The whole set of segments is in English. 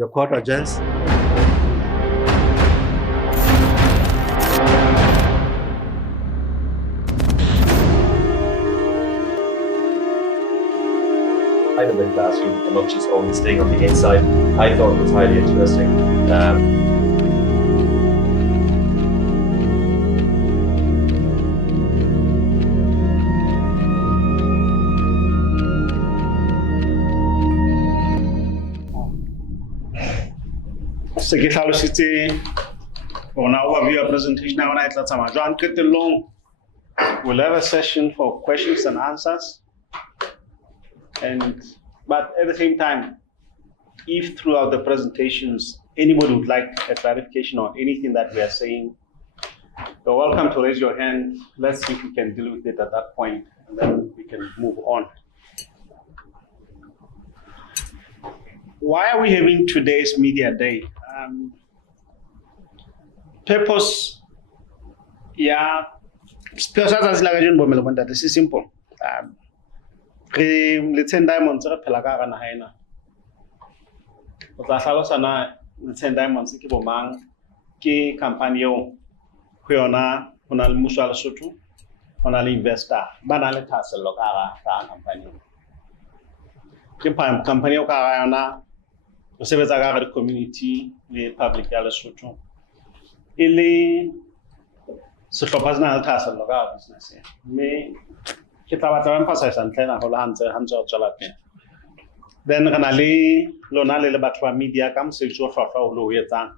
Your court adjourns. Kind of the classroom and not just only staying on the inside, I thought was highly interesting. Se ke hlalositse on our overview of presentation now I tla tsamaya jwang qetellong we'll have a session for questions and answers, but at the same time, if throughout the presentations anybody would like a clarification on anything that we are saying, you're welcome to raise your hand. Let's see if we can deal with it at that point, and then we can move on. Why are we having today's media day? Purpose, yeah, this is simple. Let's say diamonds are pelaga na haina. Otasalo sana let's say diamonds ki bomang ki kampanyo kuona onal musual sotu onal investor banale tasel lokara ta kampanyo. Ki kampanyo ka na o sebetsa ka re community le public ya Lesotho ile se hlopha sena le thasa lo ka business me ke tla batla emphasize ntlena ho la hantse o tswela pele then kana le lona le batho ba media ka mosebetsi o hlwahlwa o lo etsang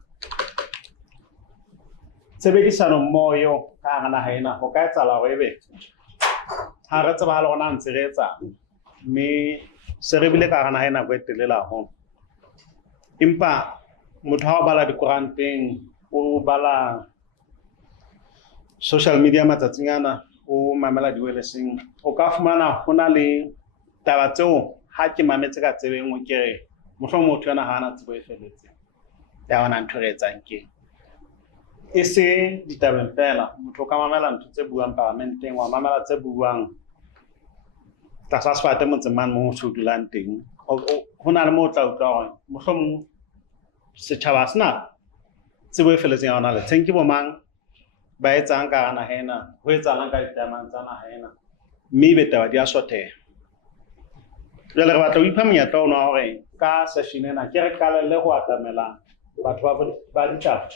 tshebedisano mmoyo ka ngana haena ho ka etsala ho ebe ha re tseba lona ntse re etsa me se re bile ka ngana haena go etelela ho impa motho ha o bala dikoranteng o bala social media matsatsingana o mamela diweleseng o ka fumana hona le taba tseo ha ke mametse ka tsebeng o kere mohlomong motho yana hana tsebo e feletseng ya ona ntho re etsang ke e se ditabeng fela motho ka mamela ntho tse buang parlamenteng wa mamela tse buang tlasa sefate motsemane mo ho dulang teng hona le mo tla utlwa hore mohlomong setjhaba sena tsebo e feletseng ya ona le tsenke bomang ba etsang ka ana hena ho etsalang ka ditamang tsa na hena mme be taba di a sotheha jwale re batla ho ipha monyetla ona hore ka session ena ke re kalelle ho atamela batho ba ditaba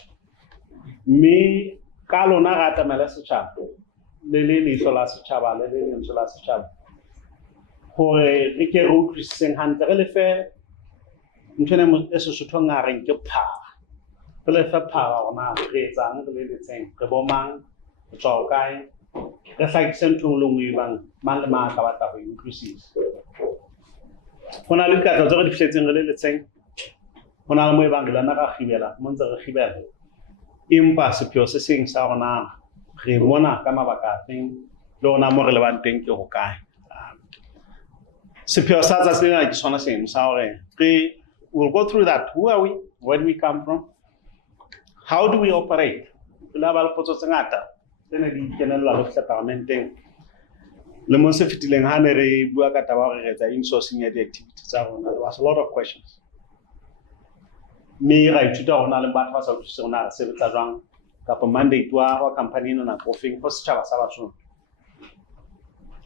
mme ka lona ra atamela setjhaba le leihlo la setjhaba le lentswe la setjhaba hore re ke re utlwisiseng hantle re le fe ntshene e Sesotho ngareng ke phara le fa phara ona re etsang le letseng re bomang ho tswa kae re hlakise nthong le ngwe bang mang le mang ka batla ho utlwisisa hona le katla tse re di fihletseng re le letseng hona le mo e bang le na ka khibela mo ntse re khibela impa sepheo se seng sa rona re mona ka mabaka a teng le ona mo relevant teng ke ho kae sepheo sa tsa sena ke sona seng sa hore we'll go through that. Who are we? Where do we come from? How do we operate? Le ba le potso tse ngata tsene di kenella le parlamenteng le mo se fitileng ha ne re bua ka taba re etsa insourcing ya di-activities tsa rona. There was a lot of questions. Me ra ithuta hona le batho ba sa utlwisise rona re sebetsa jwang kapa mandate wa company ena na profeng ho setjhaba sa Basotho.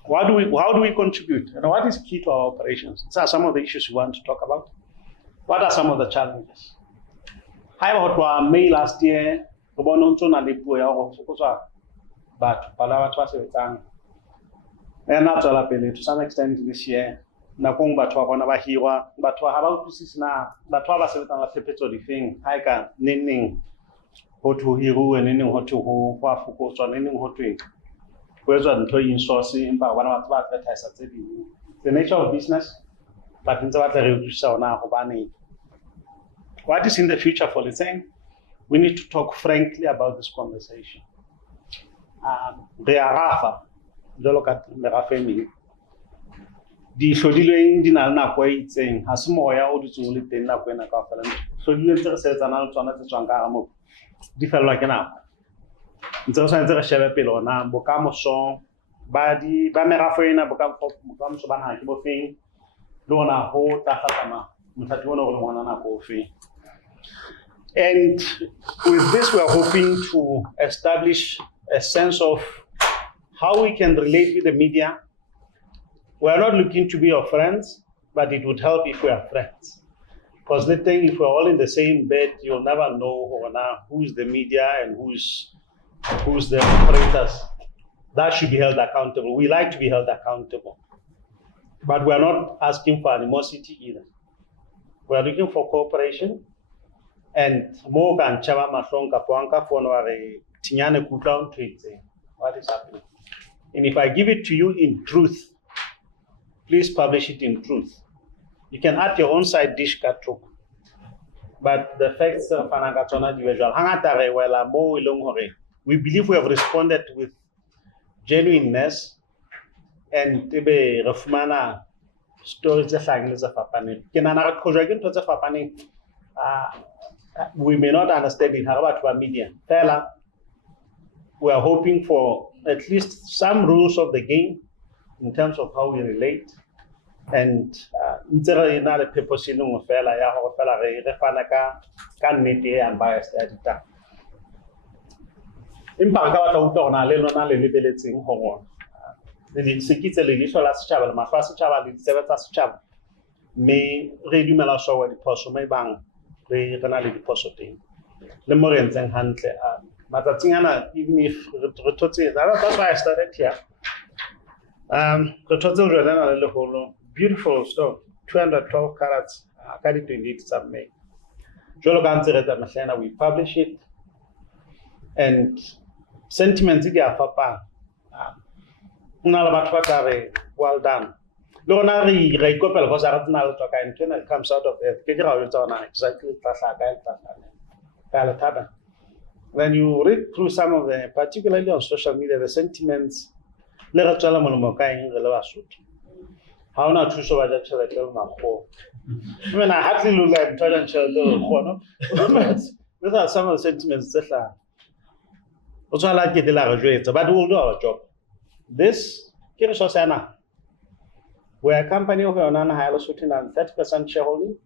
How do we contribute? And what is key to our operations? These are some of the issues we want to talk about. What are some of the challenges? I was May last year, to some extent this year, nakong batho bona ba hirwa batho ha ba utlwisisina batho ba sebetsang la phephetso difeng ha e ka neneng ho thu hiruwe neneng ho thu ho wa fokotswa neneng ho tweng ho etswa ntho insource empa bona batho ba advertise tse ding the nature of business but ntse ba tla re utlwisisa ona hobane what is in the future for the thing? We need to talk frankly about this conversation. Re a rafa jalo ka merafemi di hlodilweng di na le nako e itseng ha se moya o ditsong le teng nako ena ka fela hlodilweng tse re sebetsana le tsona tse tswang ka mo di fellwa ke nako ntse re santse re shebe pele ona bokamoso ba merafo ena bokamoso ba naha ke bofeng le ona ho tla kgatlama mothati ona go le ngwana nako o feng And with this, we are hoping to establish a sense of how we can relate with the media. We are not looking to be your friends, but it would help if we are friends. Because the thing, if we're all in the same bed, you'll never know who's the media and who's the operators. That should be held accountable. We like to be held accountable. But we're not asking for animosity either. We're looking for cooperation. And more than Chama Maslonka Puanka Fonware Tinyane Kutlan tweets. What is happening? And if I give it to you in truth, please publish it in truth. You can add your own side dish katuk. But the facts of Fanangatona individual, we believe we have responded with genuineness and ebe refumana stories of happening. We may not understand it, however, media. We are hoping for at least some rules of the game in terms of how we relate. And the purpose in unbiased editor. In Pagawatona, Lenona liberating Hong the Sikita Lisolas Chaval, my first Chaval, the Sevatas Chaval, may read Melaso the Posso may bang, regionally the Posso thing. The Morans and Huntley, Matatiana, even if Rototi, that's why I started here. Rototi, beautiful stuff, 212 carats, according to indeed submit. We publish it, and sentiments well done. Comes out of exactly. When you read through some of the, particularly on social media, the sentiments, how not to show that I mean, I hardly look like Italian children. These are some of the sentiments that are also I like it, but we'll do our job. This, we're a company of Onana Hilo and 30% shareholding,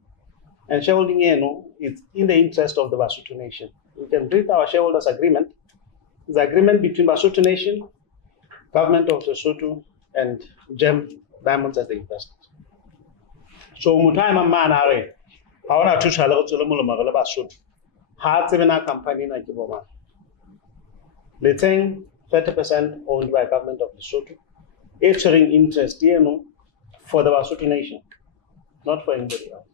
and shareholding is in the interest of the Basutu Nation. We can read our shareholders' agreement. It's an agreement between Basutu Nation, government of Lesotho, and GEM Diamonds as the investors. So Mutama Manare, I want to tell you to Basutu. Hard 7 company na Kiboma. The thing 30% owned by government of Lesotho, issuing interest for the Basutu Nation, not for anybody else.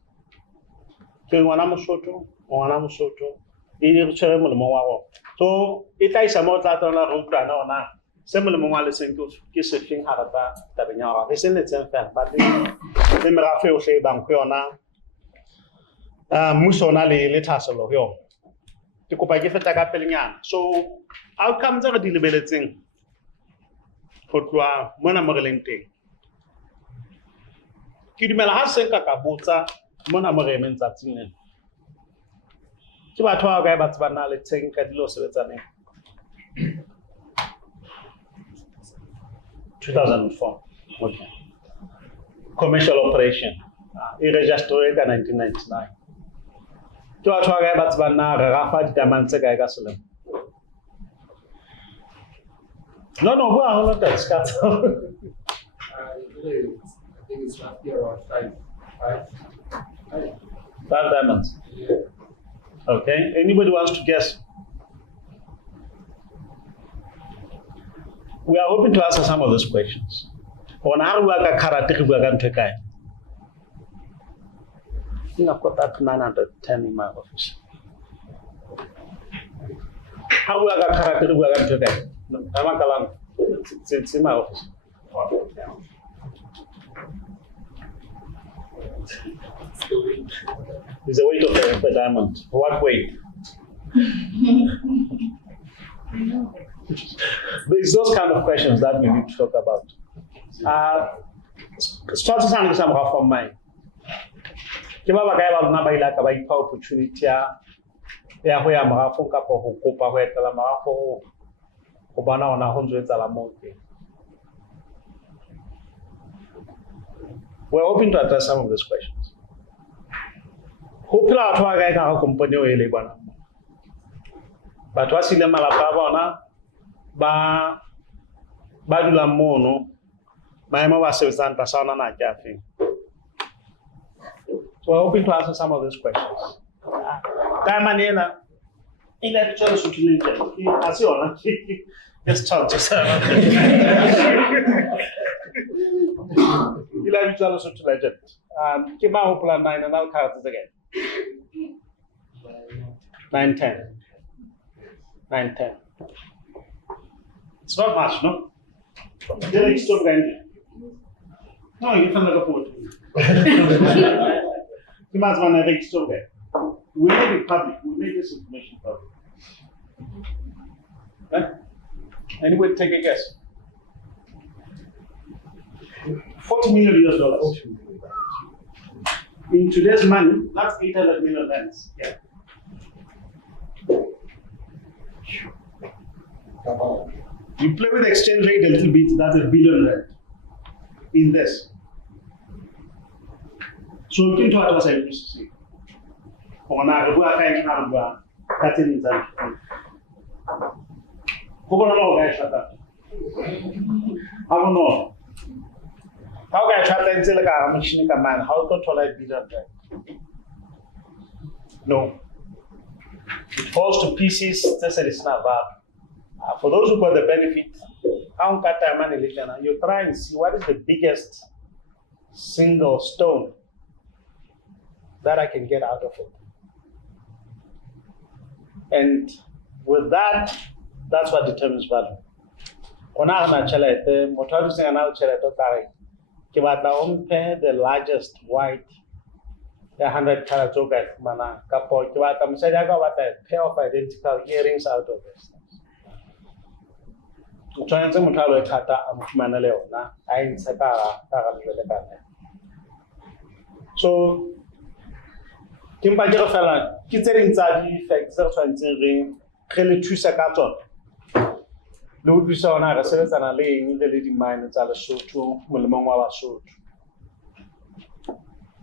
So it is a more that on a root now. Similar Mongala Sinkus, kissing Harata, Tabina, it's in the same fact, but the Mirafio say Banquiona Musonali Litasolo. To Kopagifeta Pelingan. So outcomes are deliberating. Kotwa Mona Morelente. Kidimela Hasenka Kabuta, Mona Moremen Zatin. Chibatwa Gabat Banale Tank at Los Vetane. 2004. Okay. Commercial operation. Registered in 1999. Chibatwa Gabat Banale, Rafa Damantsega Gasolim. No, who are all of that? I think it's last year or five diamonds. Yeah. Okay. Anybody wants to guess? We are hoping to answer some of those questions. On how we are karate we are going to kai. I think I've got that 910 in my office. How we are karate we are going to kai. It's in my office. It's the weight of the diamond. What weight? There's those kind of questions that we need to talk about. Start to some from mine. Kibaba kaya ba na ba ila ka ba ipa opportunity ya ho ya marafo ka po ho kopa ho etela marafo ho bana ona ho ntse la mote. We're hoping to address some of these questions. Ho phela batho ba kae ka ga company eo e le bona. Batho ba sile malapa a bona ba dulang mono maemo ba sebetsang tlasa ona na ke a feng. So I'm hoping to answer some of those questions. Kamanena, in that church, I see on just talk to yourself. You like to tell us to legend. Keep my whole plan 9 and I'll count it again. 9, 10. 9, 10. It's not much, no? They're still going. No, you can look forward to it. You must want to register there. We made it public. We made this information public. Right? Anybody take a guess? $40 million. In today's money, that's 800 million rands. Yeah. You play with the exchange rate a little bit, that's $1 billion in this. So you can talk to us about this. On a revoir à une arbre, Catherine Zan. Comment guys shut up? How no? How guys shut up until a machine man? How to tolerate bigger threat? No. It falls to pieces, this is not bad. For those who got the benefit, how you try and see what is the biggest single stone that I can get out of it. And with that, that's what determines value. The largest white, the 100 carats of mana kapo, a pair of identical earrings out of this. So, Kimpa jero fela ki tsering tsa di effects tse tshwantseng re le thusa ka tsona le o thusa ona re sebetsana le eng le di mine tsa Lesotho molemong wa Basotho.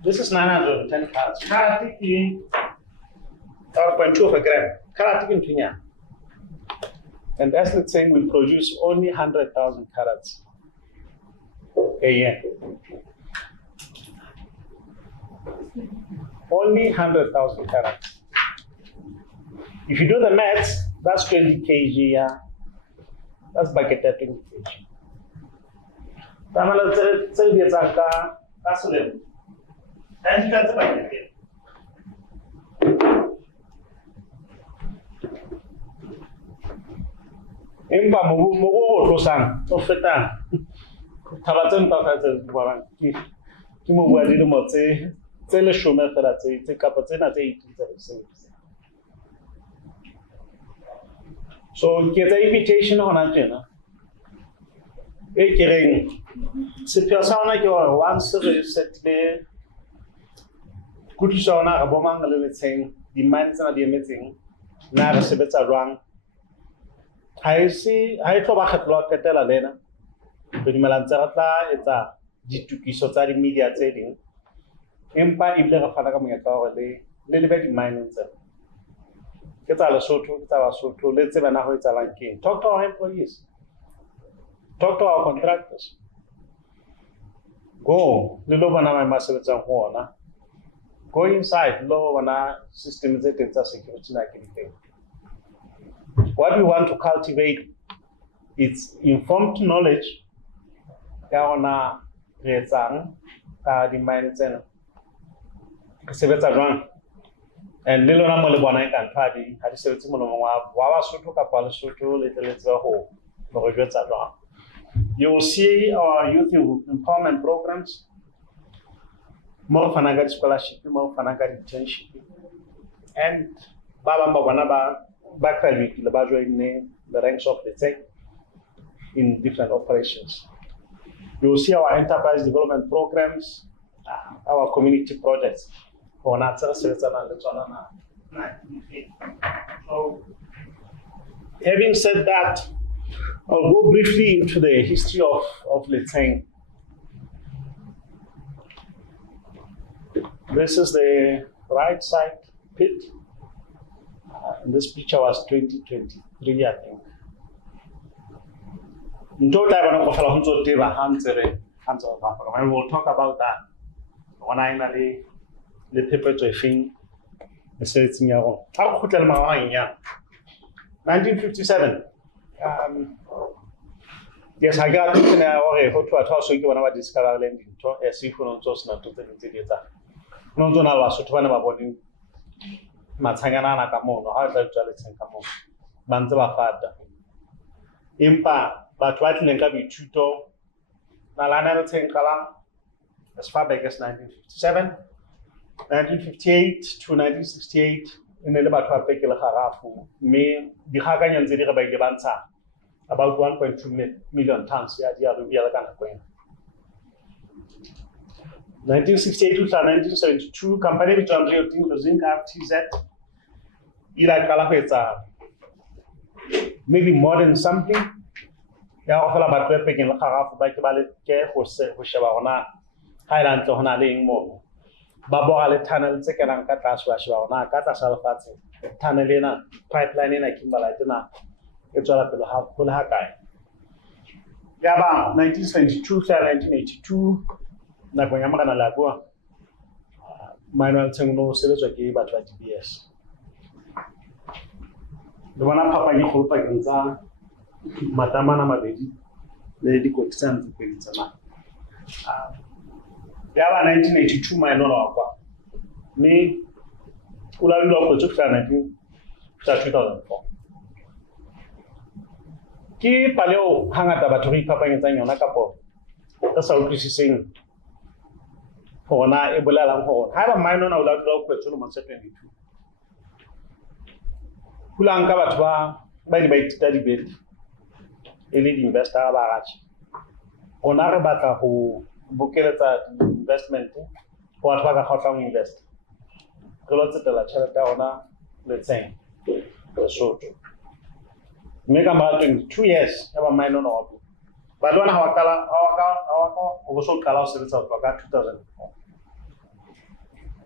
This is 910 carats. Karat ke 0.2 of a gram. Karat ke nthunya. And as the saying will produce only 100,000 carats a year. Only 100,000 carats. If you do the maths, that's 20 kg, yeah. That's bucketed 20 kg. Tamala tell the Zanka, that's a little. And you can bucket it. Impa Mogo Rosan, Ofeta, Tabatan Pakatas, Timo Wadimote. Tell a shumer that it's a capatena. So get the invitation on Antenna. Ekering. C'est personne qui a once set there. Could you show a bomb a little thing? The minds are the meeting. Now the Sibets are wrong. I see, I thought I had lot to tell Alena. But the Melanzarata is a G2K media trading. Empire if they are coming at our day, little bit in mind. Get our Lesotho, let's say now it's a ranking. Talk to our employees, talk to our contractors. Go, little one of my masters and Horna. Go inside, low on our systems that it's a security like anything. What we want to cultivate is informed knowledge. Gaona, Rezang, the minds and Sebeta run and little number one can party at the Setimon Wawa Soto Kapala Soto, little hole, or run. You will see our youth empowerment programs, more Fanaga scholarship, more Fanaga internship, and Baba Mabanaba backfill the Bajo in the ranks of the tech in different operations. You will see our enterprise development programs, our community projects. So, having said that, I'll go briefly into the history of Letseng. This is the right side pit. And this picture was 2023, I think. And we'll talk about that when I know the paper to thing. 1957. Yes, I got it now. I hope to a toss you when I discovered landing to a seafood toast not to the theater. No, don't know what to one about you. Matangana Camono, how does it and Camo? Banzava Fada. Impa, but what in the tutor Nalana Tenkala as far back as 1957, 1958 to 1968. In the Labatwa Pekela Harafu, me the Hagan and Zidira by Gavanta, about 1.2 million tons. Yeah, the Yalagan. 1968 to 1972, company which I'm doing Zinc RTZ, Ila Kalapeta, maybe more than something. Yeah, all about Peking Harafu by Kabalet Care, Hoshavana, Highland to Honaling more. Babale tunnel second and Kataswa, Kata Salfati, Tunnelina, pipeline in a Kimbalatuna, it's all up to the Pulahakai. Yaba, 1972 1982, Nagoyamana Lagua, Manuel Tengo Sales gave about 20 years. The one up Papa Nico Paganza, Matamana Mabedi, Lady Coxan to Pizana. Yaba 1982 minor me Ula 2004. Ki paleo hangata baturi papa ngenzanyo nakapo. That's how we see for na ebola lang ho. Have a minor na ula ko chulo man 72. Kula anka batwa by the study bit. Elite investor abarachi. Onare bata ho bukeleta investment or atwaga hotang invest. Kolotse de la charata ona let's say so make about 2 years have a minor or but one our also kala service of 2004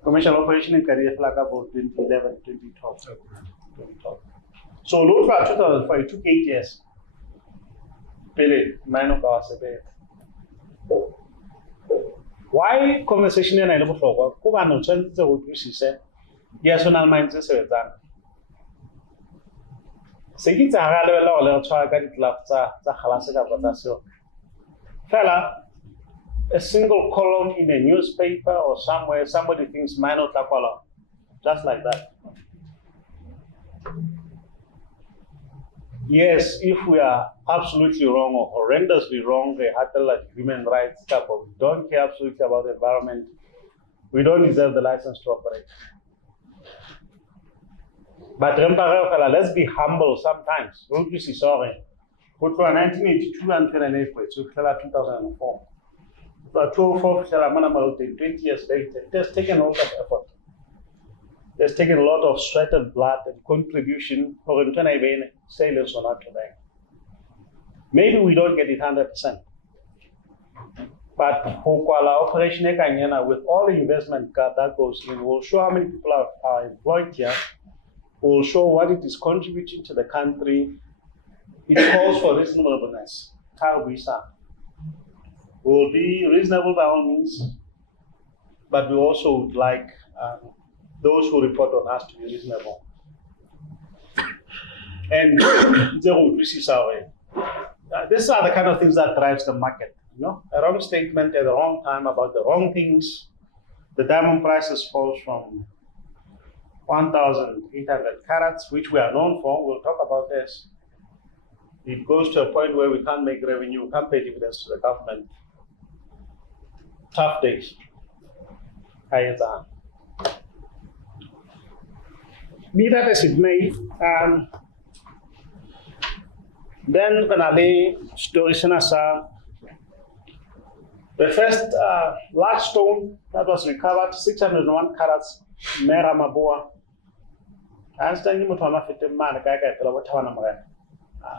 commercial operation in career flag about 2011 2012 so look for 2004 it took 8 years period minor cost why conversation in a for Kuba no chance to say yes on minds is that Seguinte a rada ela try get it left za khalasika batasio fella a single column in a newspaper or somewhere somebody thinks minor takwala just like that. Yes, if we are absolutely wrong or horrendously wrong, they handle like human rights stuff, but we don't care absolutely about the environment, we don't deserve the license to operate. But remember, let's be humble sometimes. Don't you see, sorry. But for 1982 and 2008, so 2004. But 2004, 20 years later, it has taken a lot of effort. It has taken a lot of sweat and blood and contribution for sailors or not today. Maybe we don't get it 100%. But operation with all the investment that goes in, we'll show how many people are employed here. We'll show what it is contributing to the country. It calls for reasonableness. We'll be reasonable by all means, but we also would like those who report on us to be reasonable. And these are the kind of things that drives the market. You know, a wrong statement at the wrong time about the wrong things. The diamond prices falls from 1,800 carats, which we are known for. We'll talk about this. It goes to a point where we can't make revenue, we can't pay dividends to the government. Tough days. Be that as it may, then finally, story Senasa. The first large stone that was recovered, 601 carats, Mera Mabua. I understand you must have a man, a guy,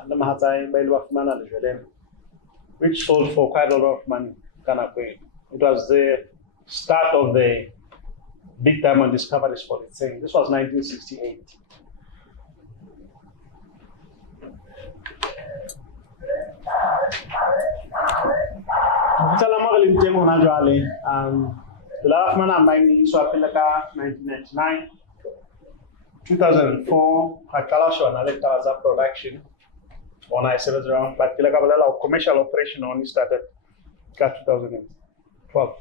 the Mahatai, Bailwafman, which sold for quite a lot of money. It was the start of the big diamond discoveries for its saying. This was 1968. The last man I'm buying is 1999. 2004, Hakala show another production on I-70, but commercial operation only started 2012.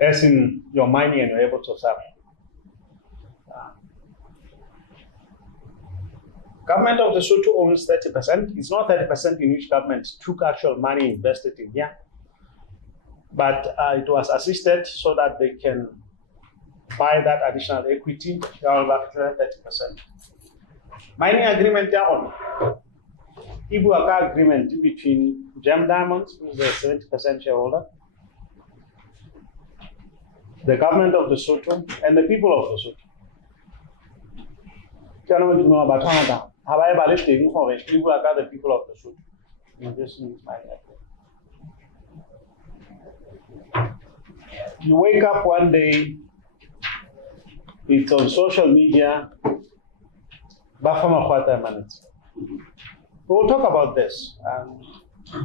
As in your mining and you're able to sell. Government of Lesotho owns 30%. It's not 30% in which government took actual money invested in here, but it was assisted so that they can buy that additional equity, about 30%. Mining agreement there on Ibuaka agreement between Gem Diamonds, who is a 70% shareholder, the government of Lesotho, and the people of Lesotho. You know about Canada. Have I ever lived in Ibuaka, the people of Lesotho? This is my You wake up one day, it's on social media, we'll talk about this.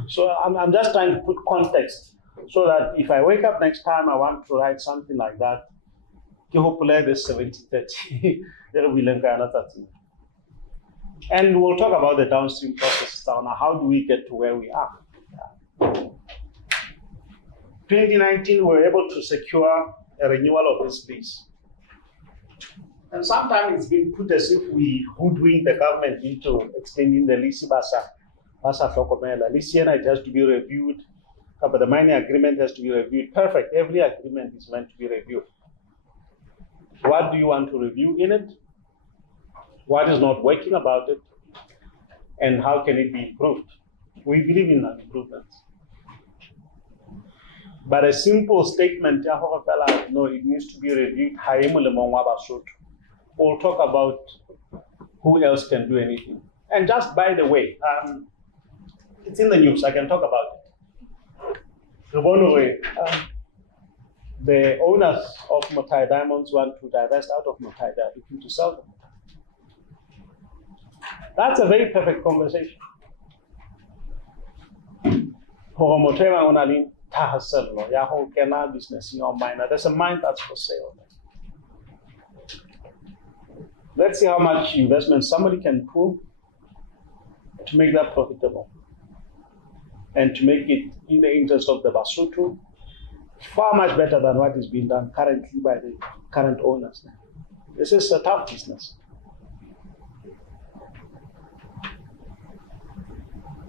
So I'm just trying to put context so that if I wake up next time I want to write something like that, hopefully this 70-30, and we'll talk about the downstream processes now. How do we get to where we are? 2019, we were able to secure a renewal of this lease. And sometimes it's been put as if we hoodwink the government into extending the lease lease it has to be reviewed, but the mining agreement has to be reviewed. Perfect. Every agreement is meant to be reviewed. What do you want to review in it? What is not working about it? And how can it be improved? We believe in improvements. But a simple statement, no, it needs to be reviewed. We'll talk about who else can do anything. And just by the way, it's in the news, I can talk about it. The owners of Motai Diamonds want to divest out of Motai. They are looking to sell them. That's a very perfect conversation. Business in your mind. There's a mine that's for sale. Let's see how much investment somebody can pull to make that profitable and to make it in the interest of the Basotho far much better than what is being done currently by the current owners. This is a tough business.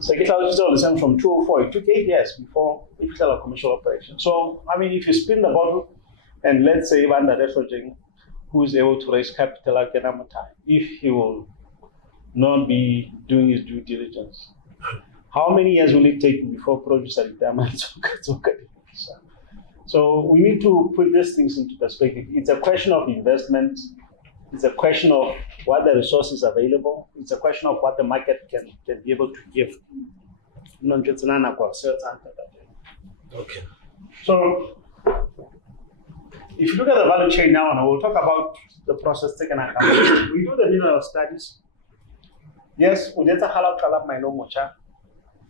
So from 2004, it took 8 years before it fell a commercial operation. So, I mean, if you spin the bottle, and let's say Vanda Refroging, who is able to raise capital like Kenamata, if he will not be doing his due diligence, how many years will it take before producer retirement? So we need to put these things into perspective. It's a question of investment. It's a question of what the resources available. It's a question of what the market can be able to give. Okay. So if you look at the value chain now, and we'll talk about the process taken account. We do the mineral studies. Yes, we did a halal my no mocha.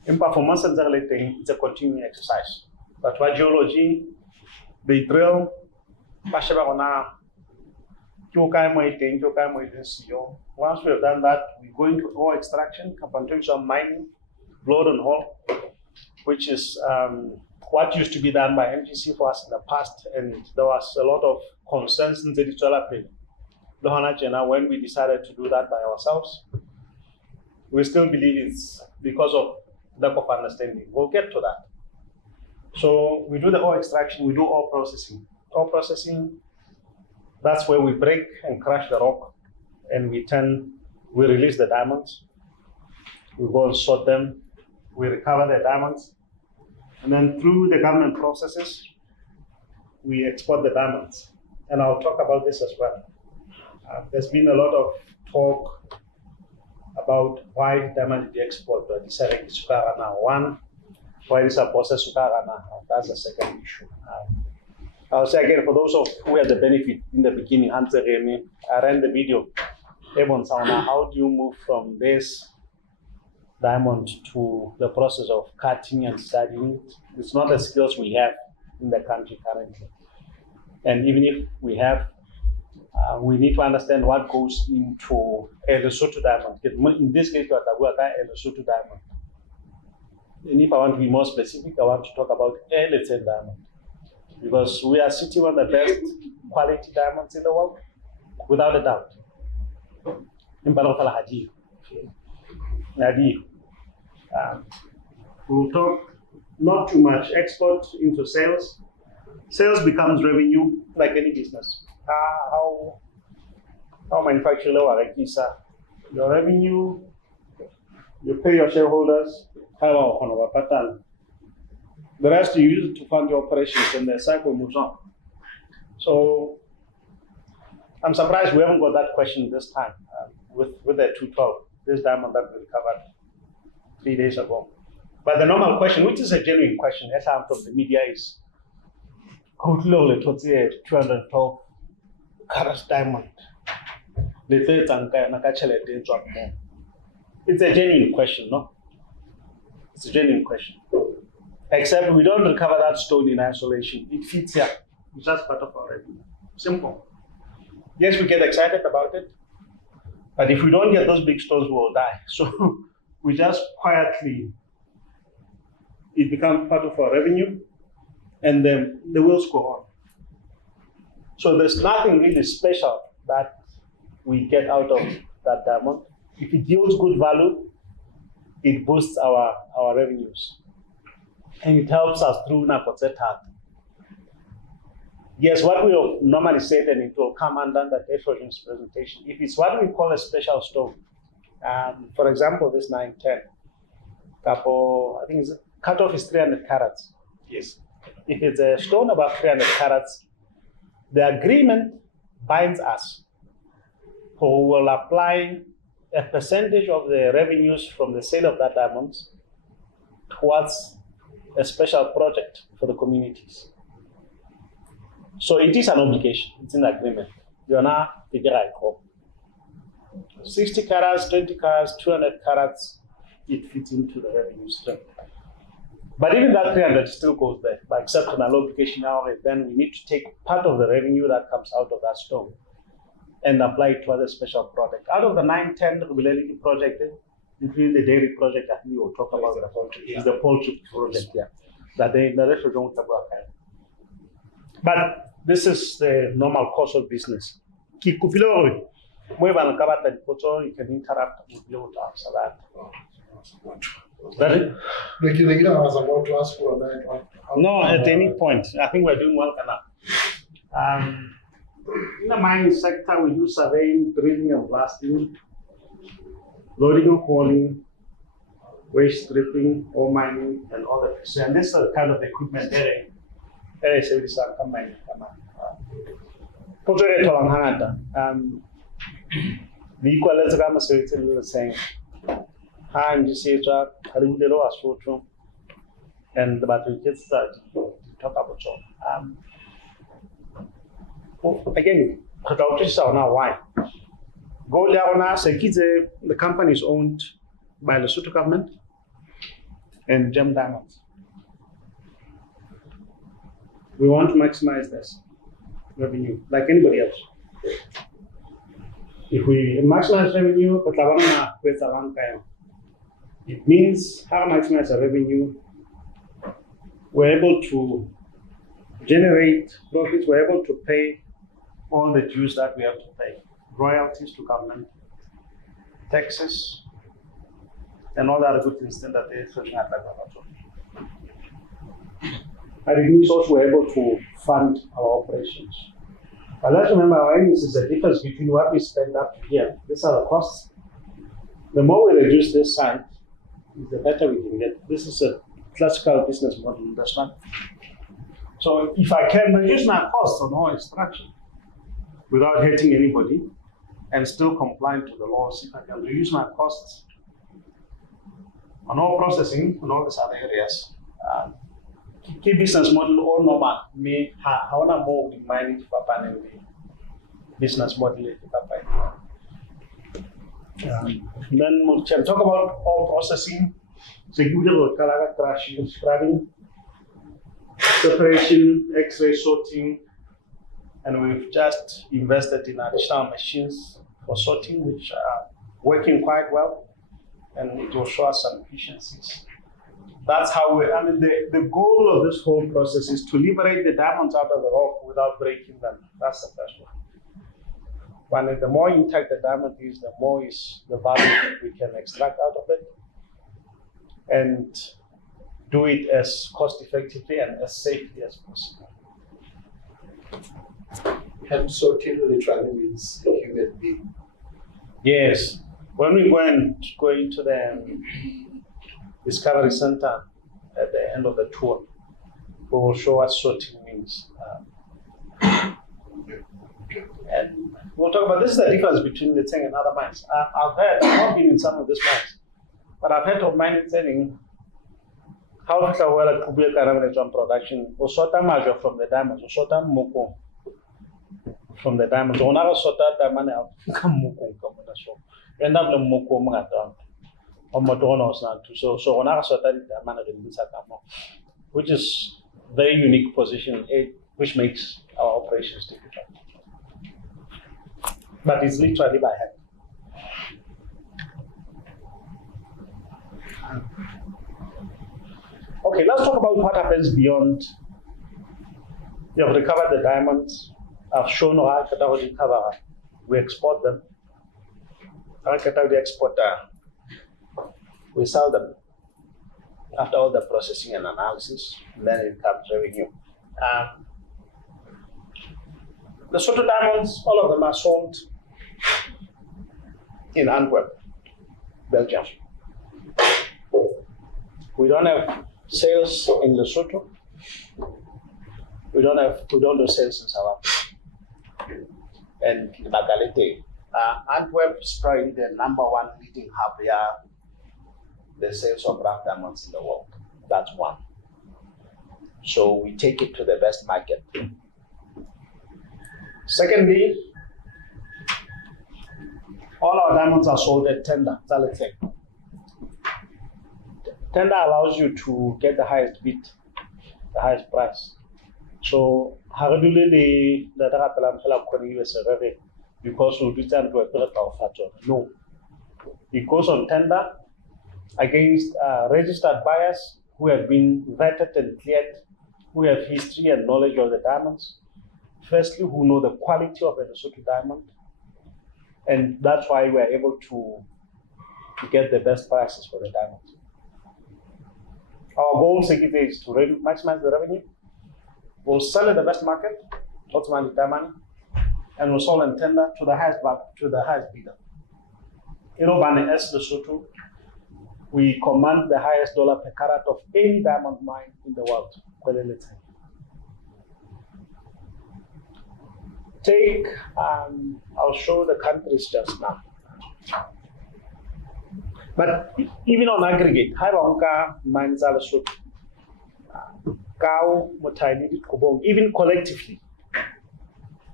In performance and it's a continuing exercise. But for geology, they drill, once we have done that, we go into ore extraction, compensation mining, blow and haul, which is what used to be done by MGC for us in the past, and there was a lot of concerns in the development. When we decided to do that by ourselves, we still believe it's because of lack of understanding. We'll get to that. So we do the ore extraction, we do ore processing. Ore processing, that's where we break and crush the rock, and we release the diamonds. We go and sort them, we recover the diamonds, and then through the government processes, we export the diamonds. And I'll talk about this as well. There's been a lot of talk about why diamond is export, but this is now. One, why is a process now? That's the second issue. I'll say again, for those of who had the benefit in the beginning, I ran the video. How do you move from this diamond to the process of cutting and studying? It's not the skills we have in the country currently. And even if we have, we need to understand what goes into a Lesotho diamond. In this case, we are talking about a Lesotho diamond. And if I want to be more specific, I want to talk about a Letsen diamond. Because we are sitting on the best quality diamonds in the world, without a doubt. We'll talk not too much export into sales. Sales becomes revenue like any business. How manufacturer your revenue, you pay your shareholders, the rest you use to fund your operations and the cycle moves on. So I'm surprised we haven't got that question this time with the 212, this diamond that we covered 3 days ago. But the normal question, which is a genuine question, as I'm from the media, is how to 212 carat diamond. It's a genuine question, no? It's a genuine question. Except we don't recover that stone in isolation. It fits here. It's just part of our revenue. Simple. Yes, we get excited about it, but if we don't get those big stones, we will die. So we just quietly, it becomes part of our revenue, and then the wheels go on. So there's nothing really special that we get out of that diamond. If it yields good value, it boosts our revenues. And it helps us through Nakotsetat. Yes, what we have normally said, and it will come under that Efrogen's presentation, if it's what we call a special stone, for example, this 910, I think it's cutoff is 300 carats. Yes. If it's a stone above 300 carats, the agreement binds us, who will apply a percentage of the revenues from the sale of that diamond towards a special project for the communities. So it is an obligation, it's an agreement. You're not figuring out 60 carats, 20 carats, 200 carats, it fits into the revenue stream. But even that 300 still goes there. By accepting an obligation now, then we need to take part of the revenue that comes out of that stone and apply it to other special project. Out of the 910 Rubileleki project, including the dairy project, I think we will talk about the poultry. It's the poultry project, yeah. That the rest we don't talk about. But this is the normal course of business. You can interrupt with you to answer that. Ready? I was about to ask for that. No, at any point. I think we're doing well now. In the mining sector, we do surveying, drilling and blasting, loading and hauling, waste stripping, ore mining, and all that. So, and this is the kind of equipment that is mining. The equalizer is saying, I'm just saying, and about the kids that talk about. Again, now why? Gold the company is owned by the Lesotho government and Gem Diamonds. We want to maximize this revenue like anybody else. If we maximize revenue, it means how to maximize the revenue. We're able to generate profits, we're able to pay all the dues that we have to pay, royalties to government, taxes, and all the other good things that the Association had like about. And it means also we're able to fund our operations. But let's remember, our earnings is the difference between what we spend up to here. These are the costs. The more we reduce this side, the better we can get. This is a classical business model, understand? So if I can reduce my costs on all extraction without hurting anybody and still complying to the laws, if I can reduce my costs on all processing and all these other areas, key business model or normal, me, how na more the mining papa business model. Then we'll talk about all processing, security, crushing, scrubbing, separation, X-ray sorting, and we've just invested in additional machines for sorting, which are working quite well, and it will show us some efficiencies. That's how the goal of this whole process is to liberate the diamonds out of the rock without breaking them. That's the first one. The more intact the diamond is, the more is the value we can extract out of it, and do it as cost effectively and as safely as possible. Hand sorting literally means human being. Yes. When we go into the Discovery Center at the end of the tour, we will show what sorting means. And we'll talk about this is the difference between Letseng and other mines. I've not been in some of these mines, but I've heard of mining telling how well on production, or sorta major from the diamonds, or sorta moko from the diamonds, or another sorta diamond out come moko come so end up the moko manga or modonos now too. So another sorta diamond in which is very unique position, which makes our operations difficult. But it's literally by hand. Okay, let's talk about what happens beyond. You have recovered the diamonds. I've shown how we recover. We export them. We export. We sell them after all the processing and analysis. And then it comes revenue. The Soto diamonds, all of them are sold in Antwerp, Belgium. We don't have sales in Lesotho. We don't do sales in South Africa. And Bagalete, Antwerp is probably the number one leading hub here, the sales of rough diamonds in the world. That's one. So we take it to the best market. Secondly, all our diamonds are sold at tender. Tender allows you to get the highest bid, the highest price. So, because we return to a period of factor. No. It goes on tender against registered buyers who have been vetted and cleared, who have history and knowledge of the diamonds. Firstly, who know the quality of a Lesotho diamond. And that's why we are able to get the best prices for the diamonds. Our goal is to maximize the revenue. We'll sell in the best market, ultimately diamond, and we'll sell in tender to the highest bidder. In Obani S. Lesotho, we command the highest dollar per carat of any diamond mine in the world. I'll show the countries just now. But even on aggregate, mines are Lesotho, Kau, Mutaini, Kubong, even collectively,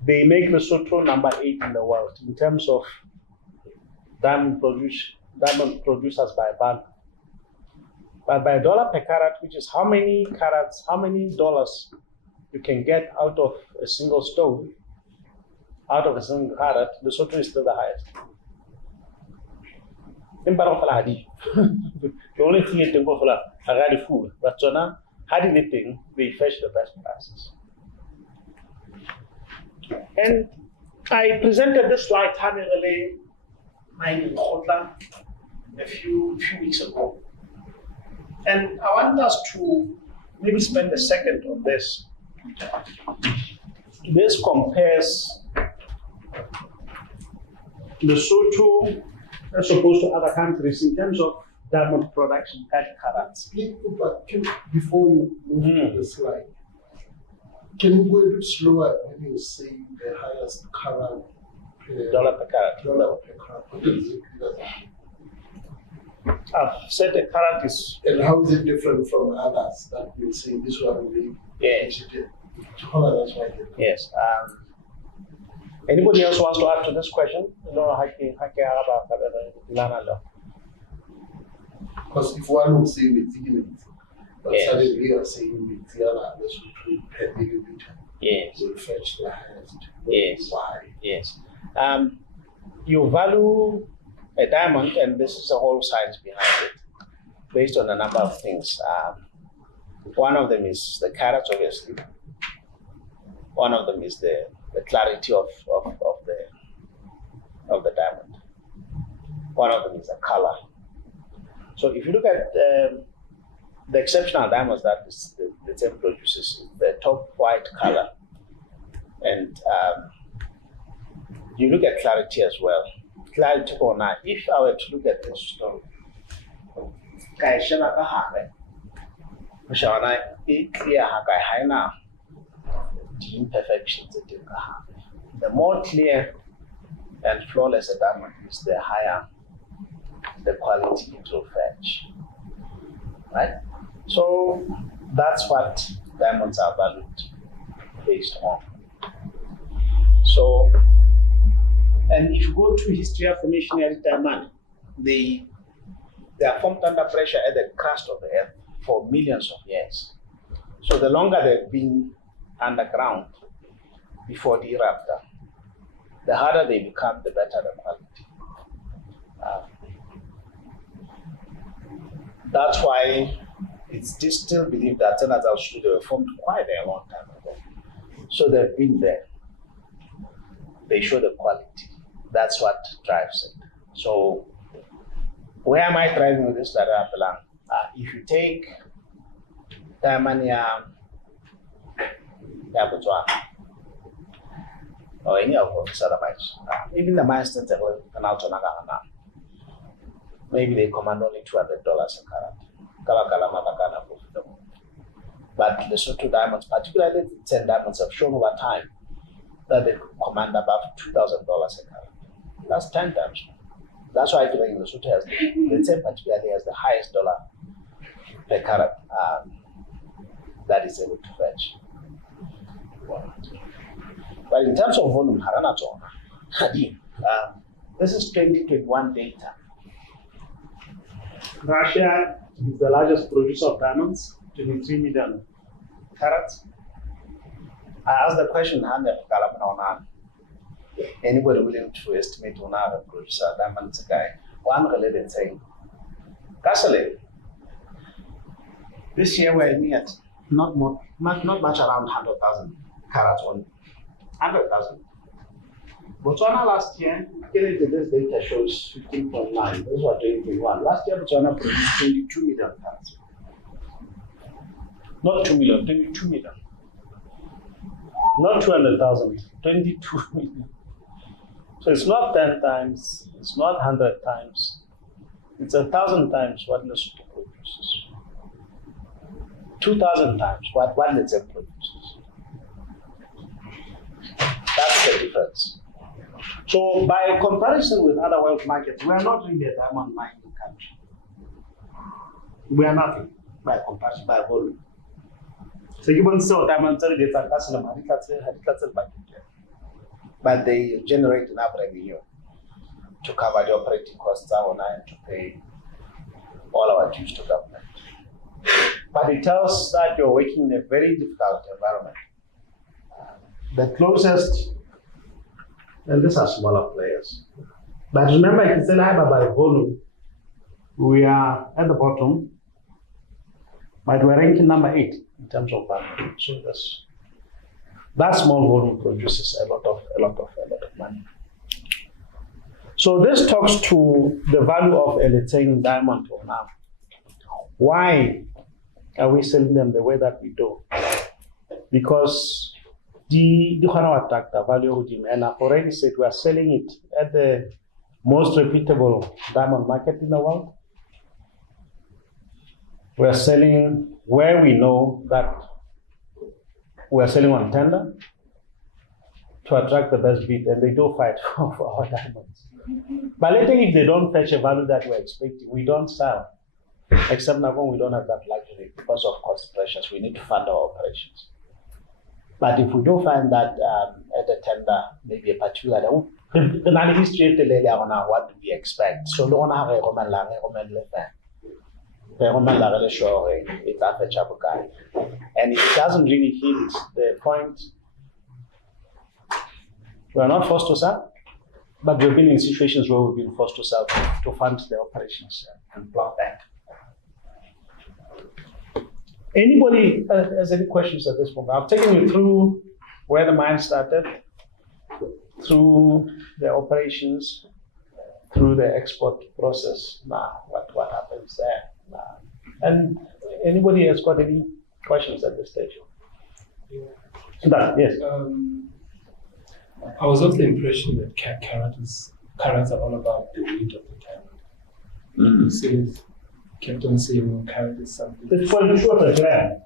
they make Lesotho number 8 in the world in terms of diamond producers by value. But by dollar per carat, which is how many carats, how many dollars you can get out of a single stone, out of a single carat, Lesotho is still the highest. The only thing you can go for is food, but so now, how do they think they fetch the best prices? And I presented this slide Hanelele mine in Scotland a few weeks ago. And I want us to maybe spend a second on this. This compares Lesotho as opposed to other countries in terms of diamond production at carats. Before you move to the slide, can you go a bit slower when you say the highest carat? Dollar per carat. Dollar per carat. What is it? I've said the carat is And how is it different from others that we say this one will be? yes. Yes. Anybody else wants to add to this question? Because if one would say with unit, but Yes. suddenly you are saying with the other, this would be per millimeter. Yes. Will fetch the highest. Yes. Why? Yes. You value a diamond, and this is a whole science behind it, based on a number of things. One of them is the carats, obviously. One of them is the clarity of the diamond. One of them is the color. So if you look at the exceptional diamonds that the TEM produces, the top white color, and you look at clarity as well. Clarity or not, if I were to look at this stone, the imperfections that you have. The more clear and flawless a diamond is, the higher the quality it will fetch. Right? So that's what diamonds are valued based on. So, and if you go to history of formation of diamond, they are formed under pressure at the crust of the earth for millions of years. So the longer they've been underground before the eruption, the harder they become, the better the quality. That's why it's still believed that Tenazal Studio were formed quite a long time ago. So they've been there. They show the quality. That's what drives it. So where am I driving with this, Dada Apelang? If you take Diamania Botswana, or any of the other mines, even the mines that are maybe they command only $200 a carat. But Lesotho diamonds, particularly the 10 diamonds, have shown over time that they command above $2,000 a carat. That's 10 times. That's why I feel like Lesotho has, the 10 particularly has the highest dollar per carat that is able to fetch. But in terms of volume, this is 2021 data. Russia is the largest producer of diamonds, 23 million carats. I asked the question, anybody willing to estimate on our producer diamonds guy? One related saying, Kasale, this year we're aiming at not much around 100,000 carats only. 100,000. Botswana last year, this data shows 15.9. This was 2021. Last year, Botswana produced 22 million carats. Not 2 million, 22 million. Not 200,000, 22 million. So it's not 10 times, it's not 100 times, it's 1,000 times what Lesotho produces. 2,000 times what Lesotho produces. That's the difference. So by comparison with other world markets, we are not really a diamond mining country. We are nothing by comparison, by volume. So you won't sell diamonds but they generate enough revenue to cover the operating costs and to pay all our dues to government. But it tells that you're working in a very difficult environment. The closest, and these are smaller players. But remember, if it's by volume, we are at the bottom, but we're ranking number 8 in terms of value. So that small volume produces a lot of money. So this talks to the value of a Leteng diamond for now. Why are we selling them the way that we do? Because the attack the value of them, and I've already said we are selling it at the most reputable diamond market in the world. We are selling where we know that we are selling on tender to attract the best bid, and they do fight for our diamonds. But later, if they don't fetch a value that we're expecting, we don't sell. Except now when we don't have that luxury because of cost pressures, we need to fund our operations. But if we do find that at the tender, maybe a particular, the history of the lady on what do we expect? So don't have a Roman it's a chapel guy. And if it doesn't really hit the point, we're not forced to sell, but we've been in situations where we've been forced to sell to fund the operations and plow back. Anybody has any questions at this moment? I've taken you through where the mine started, through the operations, through the export process. Now, what happens there? And anybody has got any questions at this stage? Yes. I was of the impression that carrots are all about the weight of the diamond. You said, kept on saying carrot is something. It's for the short of gram.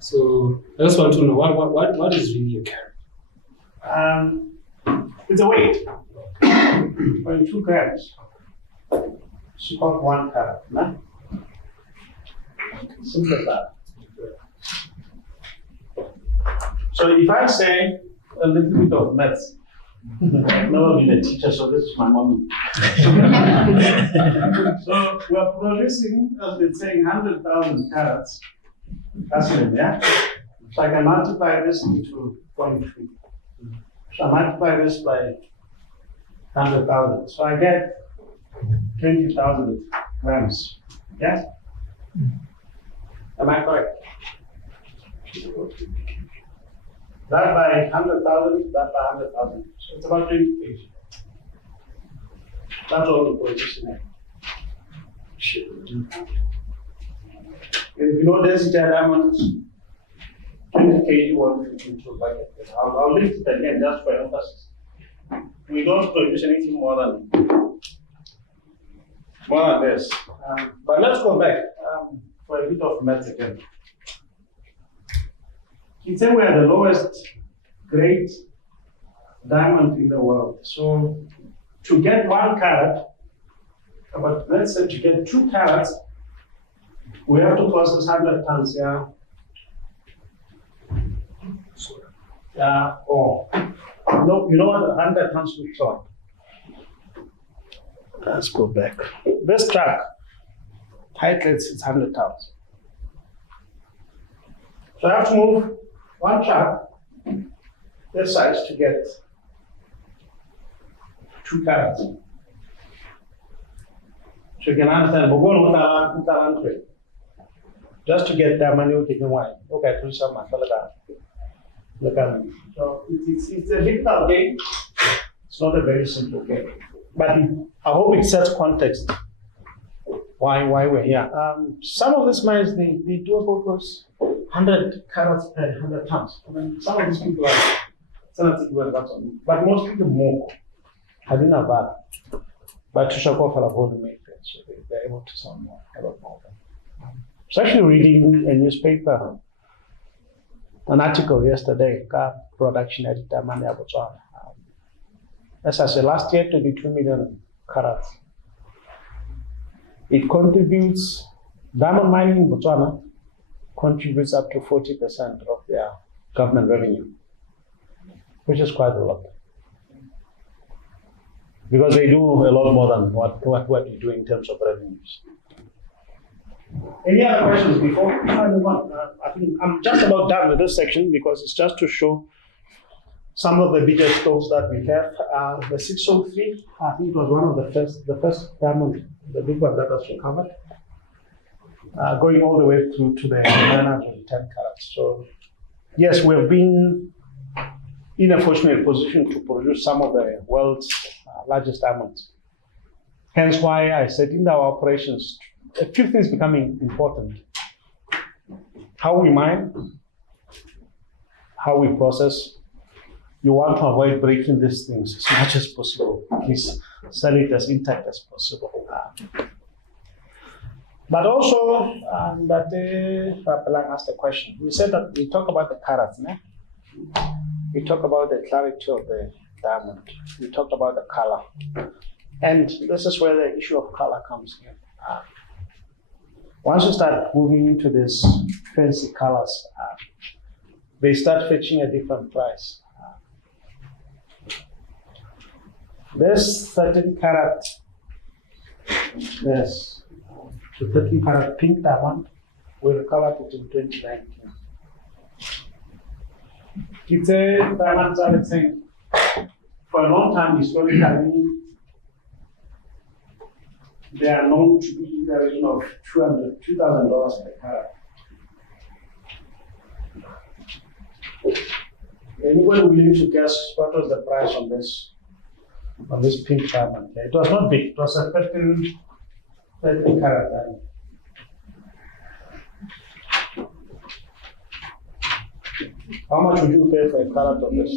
So I just want to know what is really a carrot? It's a weight. 0.2 grams. It's called 1 carat. No? Simple as that. So if I say a little bit of maths, I've never been a teacher, so this is my moment. So we're producing, as we're saying, 100,000 carats. That's it, yeah? So I can multiply this into 0.3. So I multiply this by 100,000. So I get 20,000 grams. Yes? Am I correct? That by 100,000, that by 100,000. So it's about 20 kg. That's all the position. If you know density diamonds, 20 kg won't fit into a bucket. I'll lift it again just for emphasis. We don't produce anything more than this. But let's go back for a bit of maths again. It's we are the lowest grade diamond in the world. So to get 1 carat, but let's say to get 2 carats, we have to process 100 tons, yeah? Or no, you know what 100 tons looks like? Let's go back. This truck, height it's 100 tons. So I have to move 1 truck this size to get 2 carats. So you can understand, we're going to just to get that money, we can wine. Okay, do some so it's a difficult game. It's not a very simple game. But I hope it sets context why we're here. Some of these mines, they do about 100 carats per 100 tons. I mean, some of these people are, but most people more. I didn't have that. But to show off a volume, so they're able to sell more, a lot more. I was actually reading a newspaper, an article yesterday, car production at Damania, Botswana. As I said, last year, 22 million carats. It contributes, diamond mining in Botswana contributes up to 40% of their government revenue, which is quite a lot. Because they do a lot more than what we do in terms of revenues. Any other questions before I move on? I think I'm just about done with this section because it's just to show some of the bigger stocks that we have. The 603, I think it was one of the first diamond, the big one that was recovered, going all the way through to the 910 carats. So yes, we've been in a fortunate position to produce some of the world's largest diamonds. Hence why I said in our operations, a few things becoming important. How we mine, how we process. You want to avoid breaking these things as much as possible. Please sell it as intact as possible. But also, Papalang asked a question. We said that we talk about the carats, né? We talk about the clarity of the diamond, we talked about the color. And this is where the issue of color comes in. Once you start moving into these fancy colors, they start fetching a different price. There's 13 karat, there's the 13 karat pink diamond. We recovered it in 2019. It's a diamond that thing. For a long time, historically, they are known to be in the region of $2,000 per carat. Anybody willing to guess what was the price on this pink diamond? It was not big. It was a 13 carat diamond. How much would you pay for a carat of this?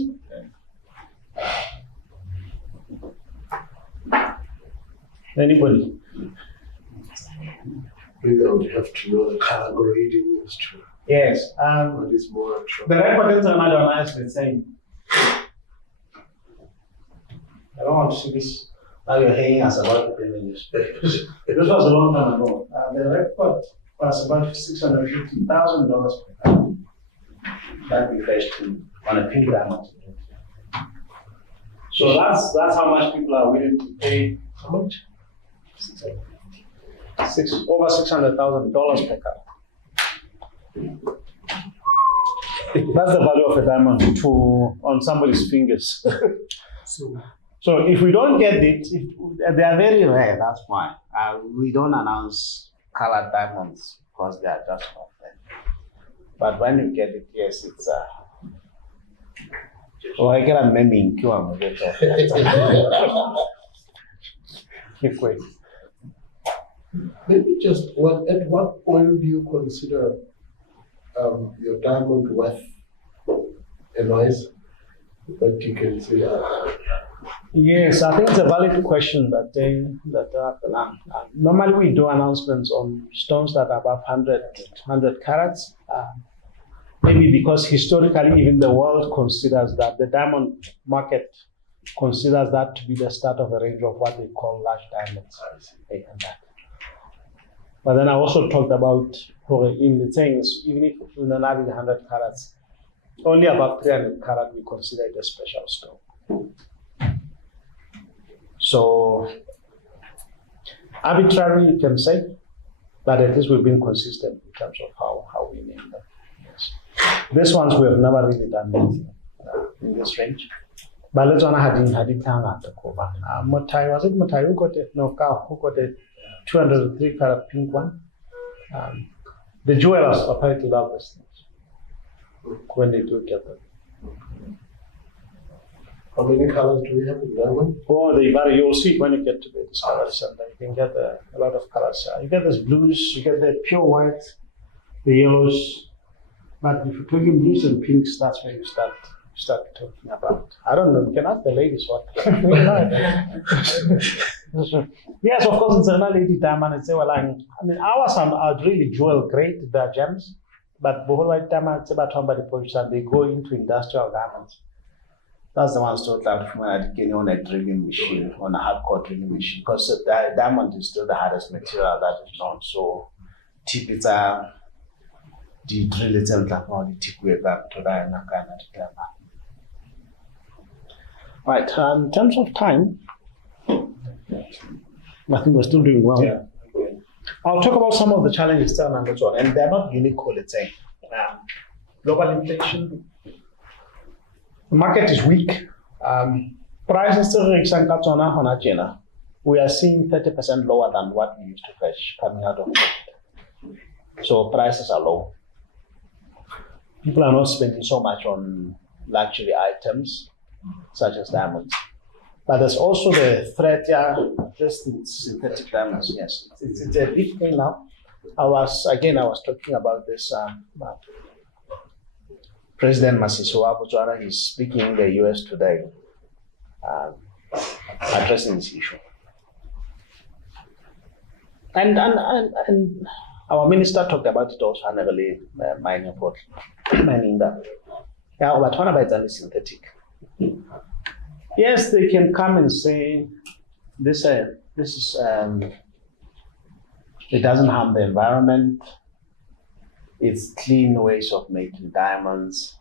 Anybody? Maybe I would have to know the color grading is true. Yes. What is more attractive? The record is the same. I don't want to see this. Now you're hanging us about the newspapers. This was a long time ago. The record was about $650,000 per carat. That we fetched on a pink diamond. So that's how much people are willing to pay. How much? Over $600,000 per carat. That's the value of a diamond on somebody's fingers. So if we don't get it, they are very rare. That's why we don't announce colored diamonds because they are just not there. But when you get it, yes, it's I get a meme. Maybe just at what point do you consider your diamond worth a noise that you can say? Yes, I think it's a valid question normally we do announcements on stones that are above 100 carats. Maybe because historically even the world considers that, the diamond market considers that to be the start of a range of what they call large diamonds. But then I also talked about in the things, even if in the 100 carats, only about 300 carat we consider it a special stone. So arbitrarily you can say, but at least we've been consistent in terms of how we name them. Yes. These ones we have never really done anything in this range. But let's on had Motai, was it Motai who got it? No, who got it? 203 carat pink one. The jewelers apparently love these things when they do get them. How many colors do we have in that one? Oh, they vary. You'll see it when you get to the Discovery Center. You can get a lot of colors. You get these blues, you get the pure white, the yellows. But if you're talking blues and pinks, that's where you start talking about. I don't know. You can ask the ladies what. Yes, of course, it's a lady diamond. And say, well, I mean, ours are really jewel grade, they're gems. But the whole white diamond, it's about somebody polish and they go into industrial diamonds. That's the ones taught out from on a drilling machine, on a hardcore drilling machine, because the diamond is still the hardest material that is known. So, tip it the drill itself, the tip way back to the right. In terms of time, I think we're still doing well. Yeah. Okay. I'll talk about some of the challenges still on this one, and they're not unique, let's say. Global inflation. The market is weak. Prices still on China. We are seeing 30% lower than what we used to fetch coming out of COVID. So prices are low. People are not spending so much on luxury items such as diamonds. But there's also the threat, just synthetic diamonds. Yes, it's a big thing now. I was talking about this. President Masisi Botswana is speaking in the US today, addressing this issue. And our minister talked about it also, mining that. Yeah, but one about it is synthetic. Yes, they can come and say this is it doesn't harm the environment. It's clean ways of making diamonds.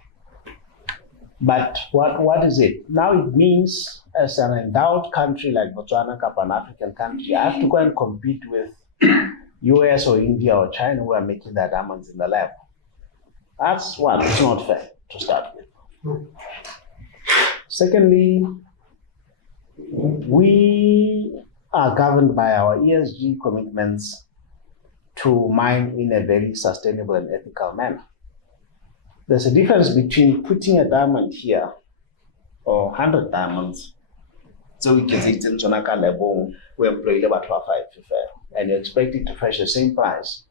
But what is it? Now it means as an endowed country like Botswana, an African country, I have to go and compete with US or India or China who are making their diamonds in the lab. That's one, it's not fair to start with. Secondly, we are governed by our ESG commitments to mine in a very sustainable and ethical manner. There's a difference between putting a diamond here or 100 diamonds, so we can say it's in Sonaka level, we employ about 5 and you expect it to fetch the same price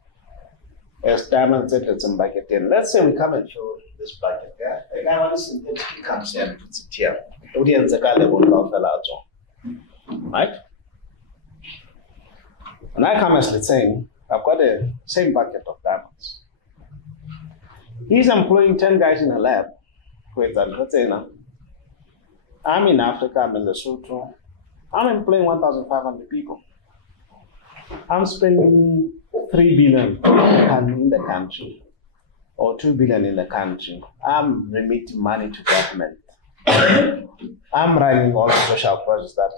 as diamonds that it's in bucket in. Let's say we come and show this bucket there. The guy wants to comes here and puts it here. Right? And I come as let's say, I've got the same bucket of diamonds. He's employing 10 guys in a lab. I'm in Africa, I'm in Lesotho. I'm employing 1,500 people. I'm spending 3 billion in the country, or 2 billion in the country. I'm remitting money to government. I'm running all the social projects that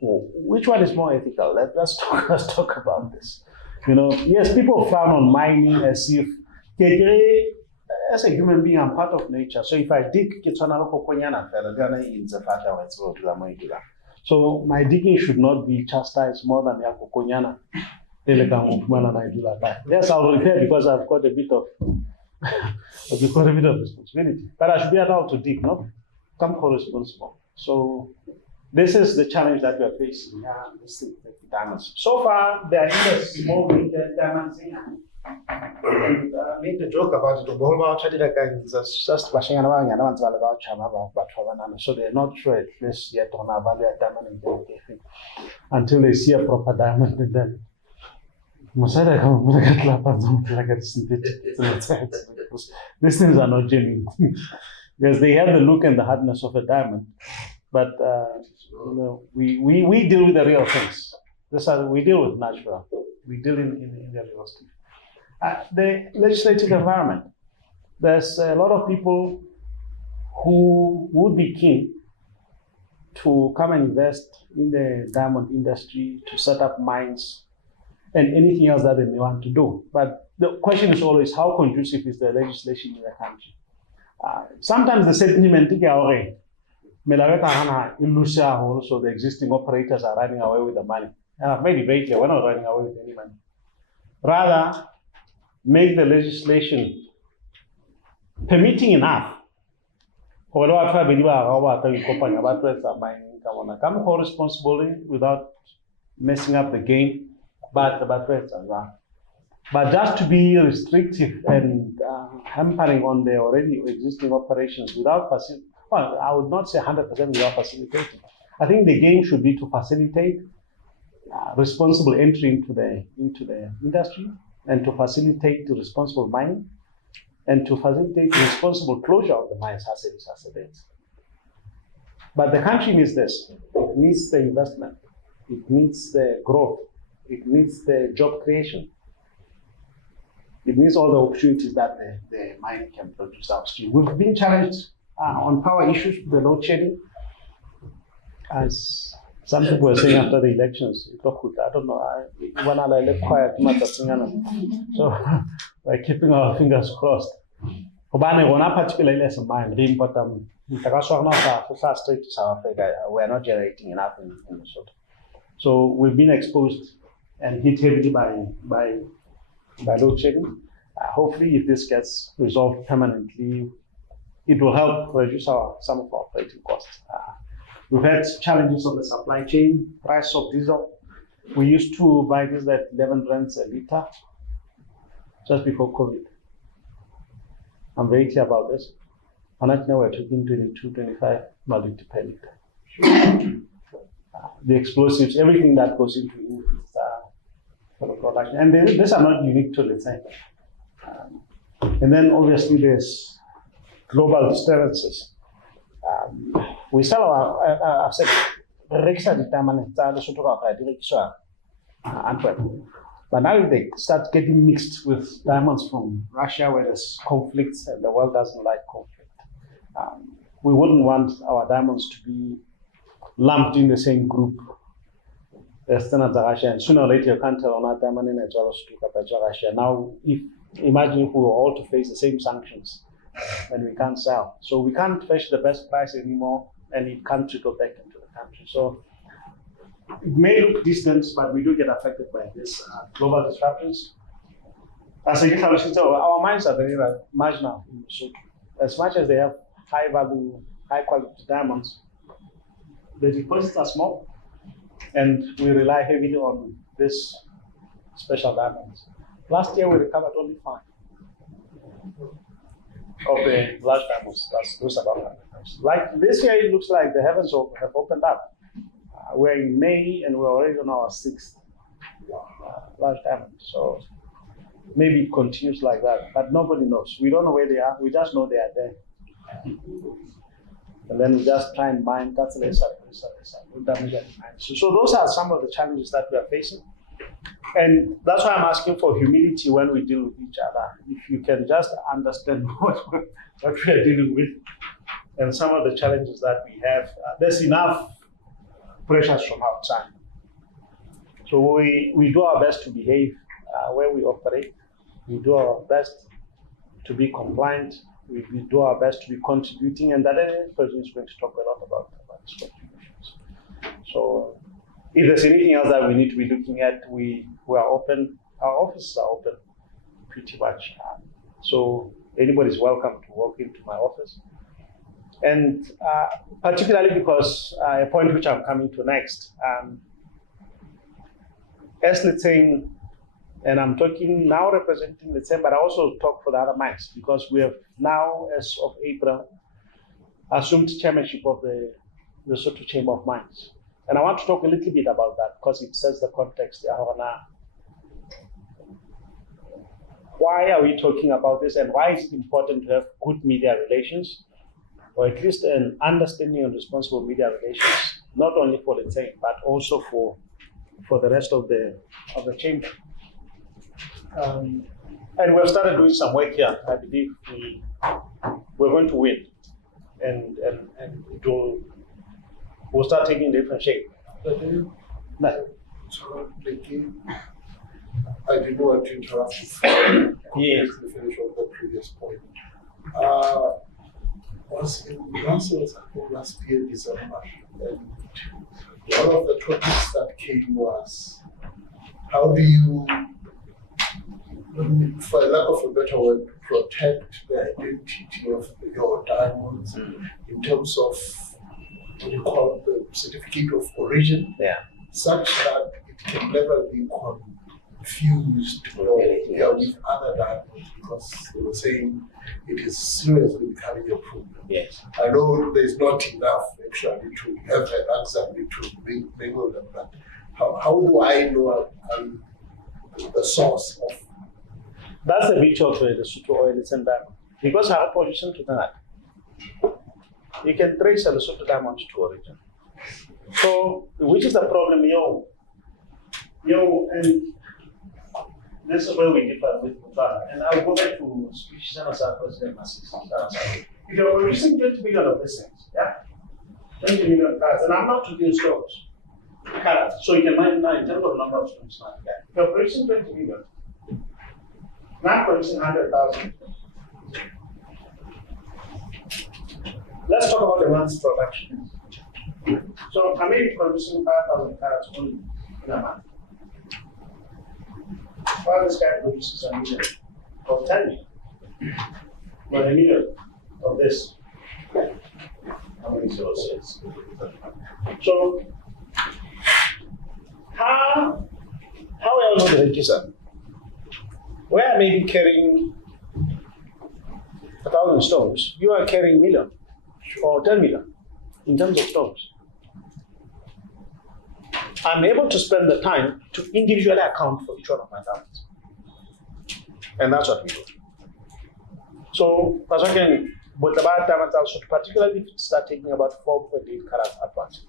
which one is more ethical? Let's talk about this. Yes, people frown on mining as if as a human being, I'm part of nature. So if I dig, so my digging should not be chastised more than Yakokonyana. Yes, I'll repair because I've got a bit of responsibility. But I should be allowed to dig, no? Come co-responsible. So this is the challenge that we are facing. Diamonds. So far, there are either small diamonds in. And I made the joke about it. So they're not sure at least yet on our value at diamond until they see a proper diamond and then. These things are not genuine because they have the look and the hardness of a diamond. But we deal with the real things. We deal with natural. We deal in the real stuff. The legislative environment. There's a lot of people who would be keen to come and invest in the diamond industry, to set up mines, and anything else that they may want to do. But the question is always, how conducive is the legislation in the country? Sometimes the sentiment is already. So the existing operators are running away with the money. And I've made it very clear, we're not running away with any money. Rather, make the legislation permitting enough. Come co-responsibly without messing up the game, but just to be restrictive and hampering on the already existing operations without facilitating. Well, I would not say 100% without facilitating. I think the game should be to facilitate responsible entry into the industry, and to facilitate the responsible mining, and to facilitate the responsible closure of the mines as it is. But the country needs this. It needs the investment. It needs the growth. It needs the job creation. It needs all the opportunities that the mining can produce upstream. We've been challenged on power issues, the load shedding. As some people were saying after the elections, I don't know, when I left quiet, so we're keeping our fingers crossed. Particularly as a mine, the important, we're not generating enough in Lesotho. So we've been exposed and hit heavily by load shedding. Hopefully, if this gets resolved permanently, it will help reduce some of our operating costs. We've had challenges on the supply chain, price of diesel. We used to buy diesel at 11 rands a litre just before COVID. I'm very clear about this. And right now we're talking 22, 25 per litre. The explosives, everything that goes into inputs for the production. And these are not unique to let's say. And then obviously there's global disturbances. we sell our, I've said, rekisa ditamane tsa Lesotho kaofela di rekiswa Antwerp. But now they start getting mixed with diamonds from Russia, where there's conflicts and the world doesn't like conflict. We wouldn't want our diamonds to be lumped in the same group as standards of Russia. And sooner or later, you can't tell on our diamond in Russia. Now, imagine if we were all to face the same sanctions, then we can't sell. So we can't fetch the best price anymore, and it can't trickle back into the country. So it may look distant, but we do get affected by this global disruptions. As a our mines are very marginal in Lesotho. As much as they have high value, high quality diamonds, the deposits are small, and we rely heavily on this special diamonds. Last year we recovered only 5 of the large diamonds. That's those about 100 grams. Like this year, it looks like the heavens have opened up. We're in May and we're already on our 6th large diamond. So maybe it continues like that, but nobody knows. We don't know where they are. We just know they are there. And then we just try and mine. That's less. So those are some of the challenges that we are facing. And that's why I'm asking for humility when we deal with each other. If you can just understand what we are dealing with and some of the challenges that we have, there's enough pressures from outside. So we do our best to behave where we operate. We do our best to be compliant. We do our best to be contributing, and that person is going to talk a lot about these contributions. So if there's anything else that we need to be looking at, we are open. Our offices are open pretty much. So anybody's welcome to walk into my office. And particularly because a point which I'm coming to next, as Letseng, and I'm talking now representing Letseng, but I also talk for the other mines because we have now, as of April, assumed chairmanship of the Lesotho Chamber of Mines. And I want to talk a little bit about that because it sets the context. Why are we talking about this and why is it important to have good media relations, or at least an understanding of responsible media relations, not only for Letseng, but also for the rest of the chamber. And we've started doing some work here. I believe we're going to win, and we'll start taking different shape. No. So, I didn't want to interrupt you. Yes. To finish off the previous point. Was in Brussels, I think last year, December, and one of the topics that came was how do you, for lack of a better word, protect the identity of your diamonds in terms of what you call the certificate of origin, such that it can never be confused with other diamonds, because they were saying it is seriously becoming a problem. Yes. I know there's not enough actually to have an example to mingle them, but how do I know the source of? That's the beauty of the Lesotho oil and diamond. Because our position to that, you can trace a Lesotho diamond to origin. So, which is the problem, and this is where we differ with Botswana. And I'll go back to species and President Masisi. If you're producing 20 million of these things, 20 million cars, and I'm not talking stones, carats. So you can imagine now in terms of number of stones, if you're producing 20 million, not producing 100,000. Let's talk about the month's production. So I may be producing 5,000 carats only in a month. While this guy produces a million of 10 million, but a million of this. How many zeros is? So how else would the register? Where I may be carrying 1,000 stones, you are carrying million or 10 million in terms of stones. I'm able to spend the time to individually account for each one of my diamonds. And that's what we do. So, as again, but about Lesotho, particularly if you start taking about 4.8 carats upwards,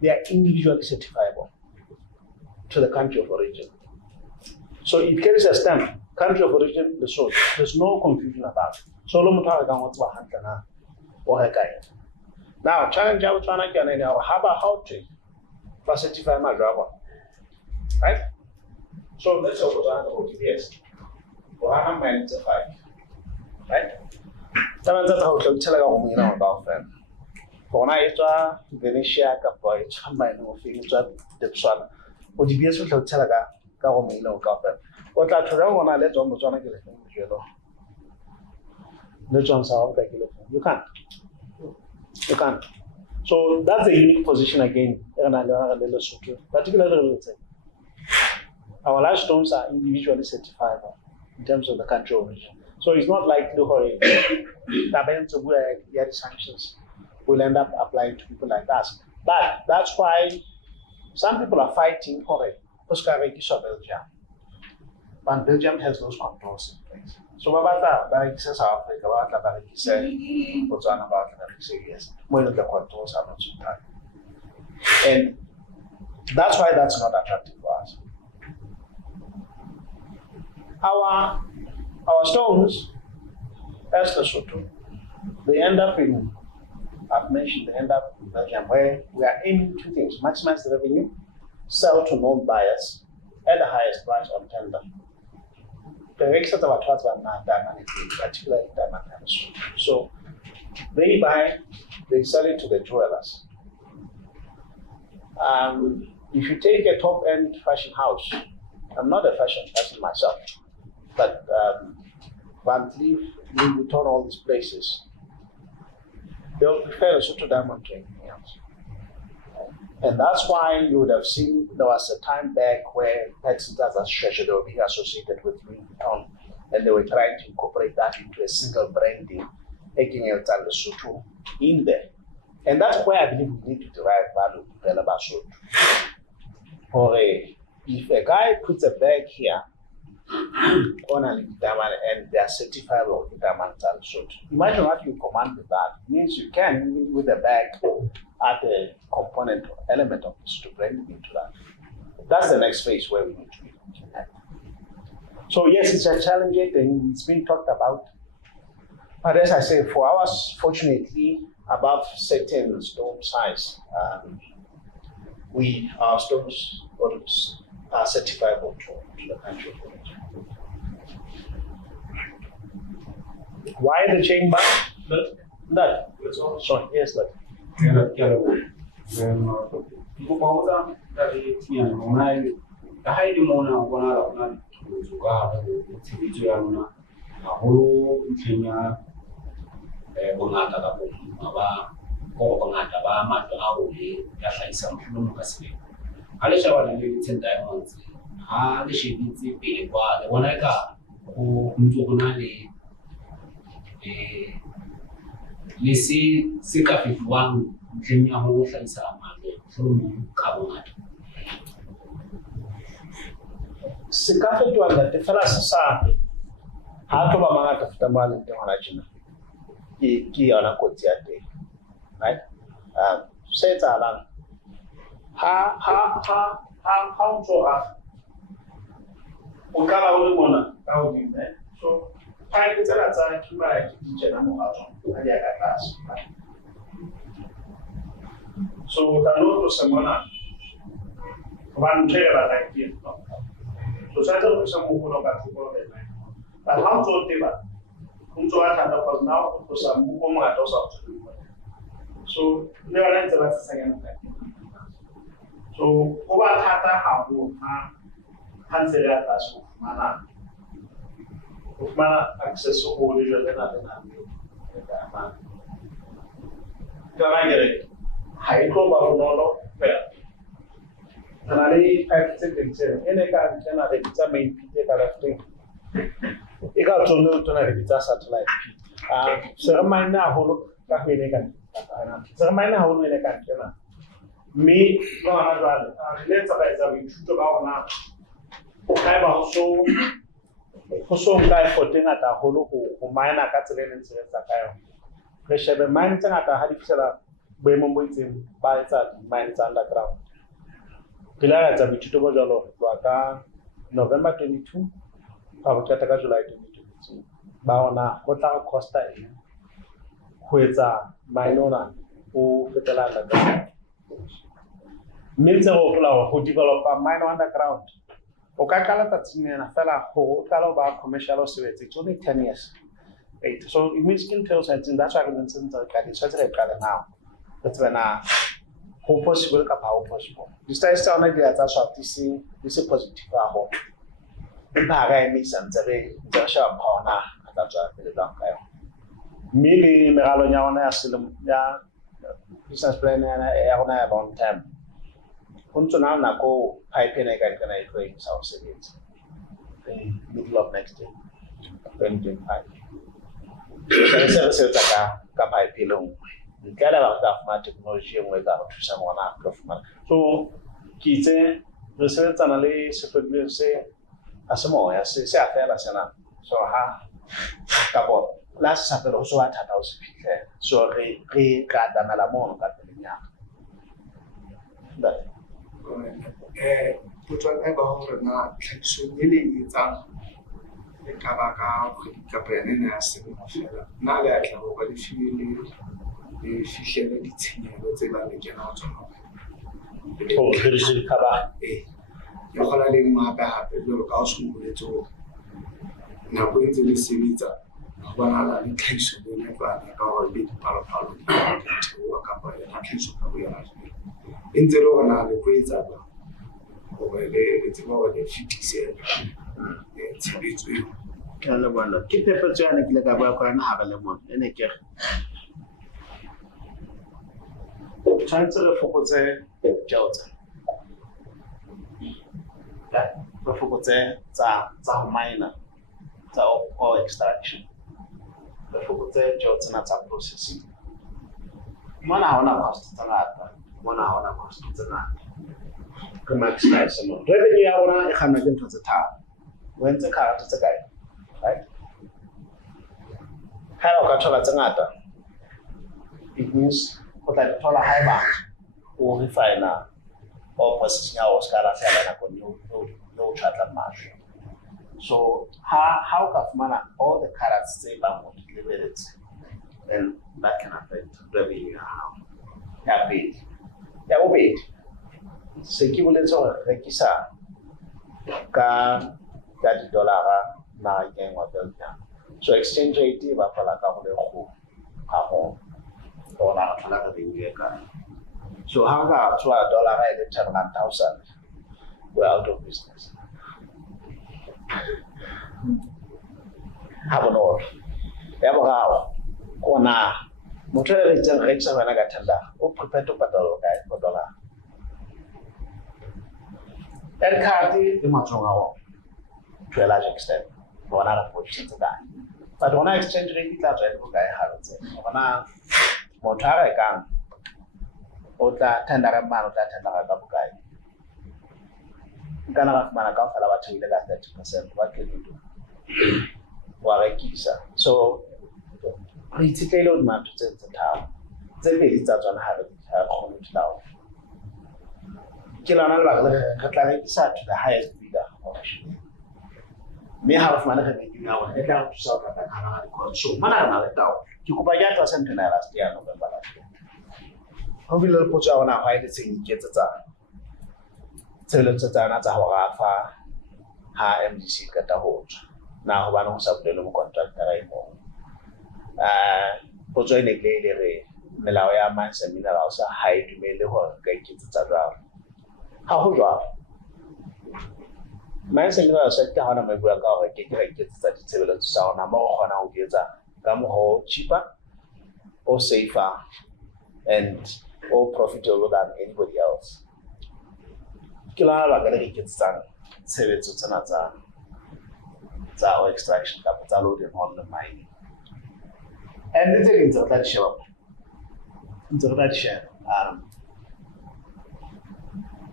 they are individually certifiable to the country of origin. So it carries a stamp, country of origin, Lesotho. There's no confusion about it. So now, challenge out China can now have a how to certify my driver. Right? So let's go to OTPS. Or I'm right? That's how to tell you about them. For I Venetia, Capoy, Chamber, no things that the sun. OTPS will tell a government no government. What I tell when I let on the John Let's on South You can't. You can't. So that's a unique position again, particularly our large stones are individually certifiable in terms of the country of origin. So it's not like the sanctions will end up applying to people like us. But that's why some people are fighting for it. Belgium. But Belgium has those controls in place. So about that, South Africa, about Botswana, about yes, more of the controls are not so tight. And that's why that's not attractive for us. Our stones, as Lesotho, they end up in, I've mentioned, they end up in Belgium, where we are aiming two things: maximize the revenue, sell to known buyers at the highest price on tender. The exit of our diamond, particularly diamond chemistry. So they buy, they sell it to the jewelers. If you take a top-end fashion house, I'm not a fashion person myself, but Van Cleef, Louis Vuitton, all these places, they'll prefer a Lesotho diamond to anything else. And that's why you would have seen there was a time back where Petsons as a treasure they were being associated with Louis Vuitton, and they were trying to incorporate that into a single branding, taking it and Lesotho in there. And that's where I believe we need to derive value to develop our Lesotho. If a guy puts a bag here on a diamond and they are certified with diamond Lesotho, imagine what you command with that. It means you can, with a bag, add a component or element of this to bring into that. That's the next phase where we need to be looking at. So yes, it's a challenging thing. It's been talked about. But as I say, for ours, fortunately, above certain stone size, our stones are certifiable to the country of origin. Why the chain back? That. Sorry, yes, that. Sikafe tu anda te fala sasa hato ba manga tafuta mali te wana china ki ana kotia te right seta lan ha so ukala ule mona au ni so pai ke tsala tsa kiba ki tsena mo ga tsona ya ka class so kano to semana van tshela ta ki so sa tlo sa mo go ka go le nai ba ha tso te ba tso a thata fa now to sa mo go ma to sa so le wala ntse ba sa yana ka so go ba thata ha go ha ntse ya ta so mana access to all the other hydro baronolo per anali active ene ka kana de pizza main pizza karafte eka tono to na pizza satellite sermai na holo ka hene kan sermai na holo ene kan kana me no ana le let's say we should go na kai ba so go so nka effort e ngata haholo go mine ka tsela e neng sebetsa ka yona re shebe mine tse ngata ha di fihlela boemong bo itseng ba etsa mine tsa underground ke la etsa boithuto bo jalo ho tloha ka November 22 ha ho qeta ka July 2022 ba ona go tla go costa eng go etsa mine ona o fetela underground mme tse go plola go developa mine underground o ka kala tsatsingena fela go kala ba commercial sebetse it's only 10 years right so it means in terms of that's why I'm saying that it's such a kala now that's when how possible ka how possible this time still na dia tsa swa this is positive ho ba ga emi santse re sha phona ka tswa pele ba ka yo mili megalo nya ona ya selemo ya business plan ya ona ya long term Until now, go pipe in again. Can I create our savings in middle of next year, 2025? So, say ka pipe long. You get about that technology and we got to someone after. So, Kite, research analysis, say, as a more, as I fell as an so couple. Last Saturday also at house. So, they got the melamon got the that. Potong ba hore na tlhahiso e leng etsang e ka ba ka kgwedi ya selemo fela na le a tla go ba le fihlele ditshenyehelo tse ba le kena tsona o dirisa ka ba ya gola le hape jalo ka o sunguletse go nako e ntse le sebetsa go bona le tlhahiso le ne ba ka go le dipalo o ka ba ya tlhahiso ka bo yana ntse le gona le go etsa ba o le tsebo le fitise tshebetso eo ka le bona ke phephetso ya ne ke le ka ba kwana ha ba le mona ene ke tshwanetse re fokotse tjhelete re fokotse tsa go mine tsa oil extraction re fokotse tjhelete na tsa processing mona ha ona cost tsa ngata mona ha ona cost tsa ngata ke maximize mo revenue ya bona e kgana ke ntho tse tharo o entse karate tse kae right ha o ka thola tse ngata it means o tla thola high bar o refiner o processing ya o ska la fela na go no tshwatla masho so how ka fumana all the carrots tse ba mo delivered and that can affect revenue ya bit ya o bit se ke boletse gore rekisa ka $1 na ke ngwa Belgium so exchange rate ba fala ka go le go ga go ona tla ka dinge ka so how ga tswa dollar e le 10,000 we're out of business ha bono ya bogawa kona motho le tseng rekisa bana ka $10 o prepare to patalo ka $1 and card the matonga to a large extent for another position to die but when I exchange rate that I go guy hards ona motara kan ota tendara mano ta tendara ka bukai kana mana ka fala batho ile ka 30% wa ke ditu wa rekisa so re tsitele o matho tse tharo tse pedi tsa tsona ha re kgone go tlawa ke lana la ka tla rekisa to the highest bidder me ha fumana ka ke nga wa e tla go tsa ka kana ga so mana na le tawo ke kopa ya tla sente na last year November last year ho bile le potsa ona ha ile tseng iketsetsa tsheletso tsana tsa ho rafa ha MDC ka ta ho tswa na ho bana ho sa bolele mo contractor e mo potso e ne le re melao ya mines and minerals ha e dumele hore ka iketsetsa jwalo ha ho jwalo mines and minerals sector ha ona mai bua ka hore ke iketsetsa ditshebeletso tsa ona mo kgona ho etsa ka mo cheaper or safer and or profitable than anybody else kila la ga le iketsang tshebetso tsena tsa oil extraction ka tsa load and on the mine and the thing is that show into that share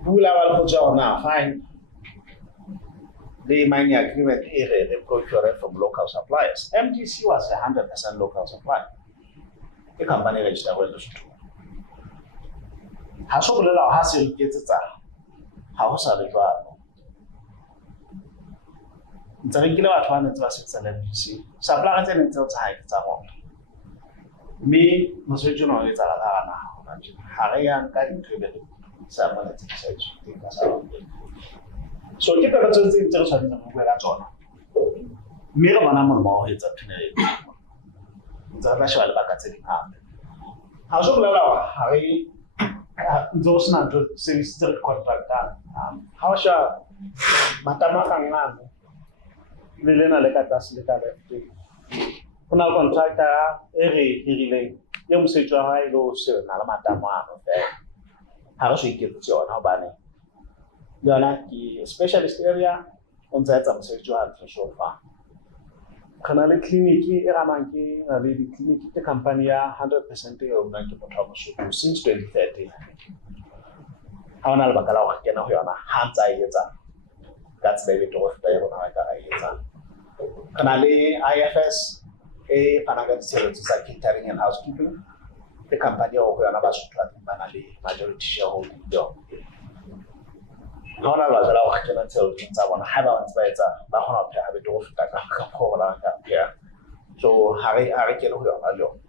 bula wa go tswa ona fine the mining agreement they procured from local suppliers. MDC was 100% local supply. The company registered with us too. How so little has it get it? How is it? It's a regular one that was MDC. Suppliers and it's high. Me, no switch on it's a lot. Harayan can include someone that says, so keep a little thing to something where that's on. Miraman more hits up to the national back at the hand. How so low, Harry? Those not to say still contract. How shall Matamakan Lilena Lecatas Leca? Kuna contractor every healing. Young say to high low soon, Alamataman of there. How she gets your Albany. You are like the specialist area on that I'm sexual so far. Canali Clinic, Eramanki, a lady clinic, the company 100% of Nanki since 2030. How an albacala can have a hands I get that's maybe to what they want to Canali IFS. Panagan sales is like catering and housekeeping. The company of Manali majority shareholding job. Honor was allowed to tell things I want to have on better, but Honor have it off that here. So Harry can know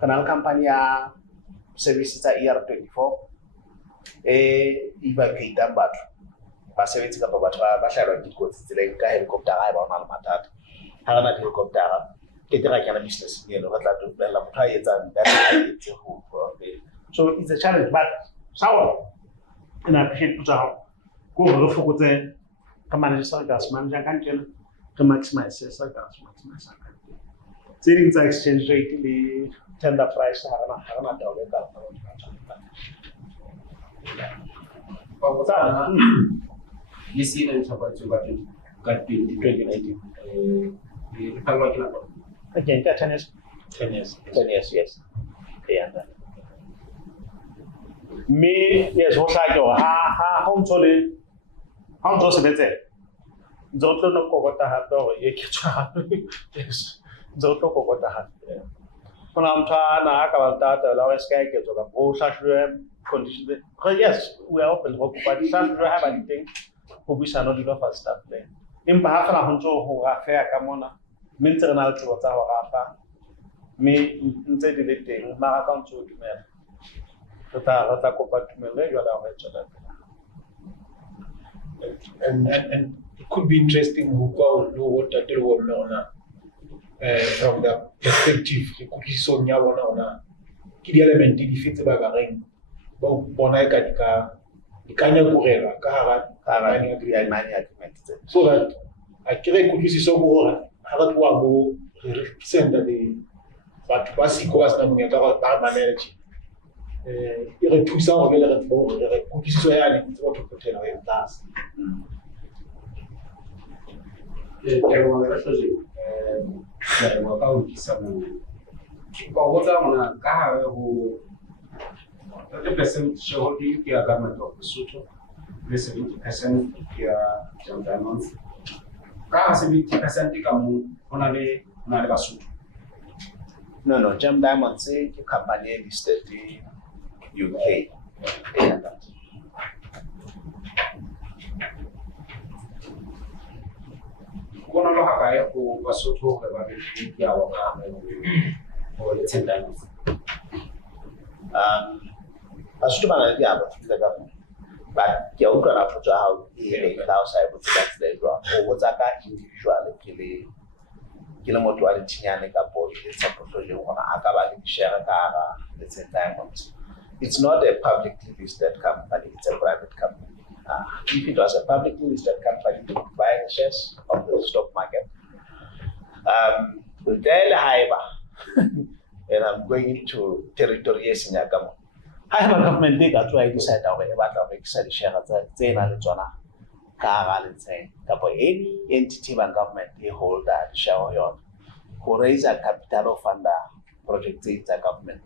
Canal Company services are year 24. Evacuate them, but Passivity of Bashar goes to the helicopter on Almatat. Harana helicopter. Get the kind of business, you know, to try it and that's so it's a challenge, but sour. And I appreciate to go over for the manage gas manager to maximize sales gas, maximize. Savings exchange rate, the tender price, Harana This year is about to got 2018. Again, 10 years. 10 years, yes. Yeah. Me, yes, what I go, home solid. How does it better? Zoto no Kogota hat or yes. Zoto Kogota hat. When I'm trying to about that, allow us to get to the whole such condition. Yes, we are open for but some have anything who we shall not do first start there. In behalf of Honjo who are fair Camona, Minter to what our Rafa may instead of the Marathon to Mel. And it could be interesting who go know what the deal from the perspective you could so nyawana kidi element di fit ba gareng bo bona ka dikanya kurela ka hara ni agreement so that akire could see so go hara twa go represent the but basico as na monyaka ba manage il repousse en le retour le conditions ya ni trop côté là en place Pero me refiero a wakau kisamu kwa wata muna kaha ho 30% shareholding ya government of Lesotho 70% ya Gem Diamonds kaha 70% kamu onale Basotho. No, Gem Diamonds is a company listed in UK. Kono lo hakaye ko Basotho ke ba ya waka o le Diamonds. Basotho bana dia ba the government. But ke o kana go tswa how e le outside with that day go o tsaka individual ke le motho a tsinyane ka bo le tsa portfolio ona aka ba le share ka le Diamonds. It's not a publicly listed company, it's a private company. If it was a publicly listed company, you would buy the shares of the stock market. And I'm going into territory in Yagamo. I have a government big at why decide away about the excited share at the Zona. Any entity and government they hold that share who raise a capital fund project the government.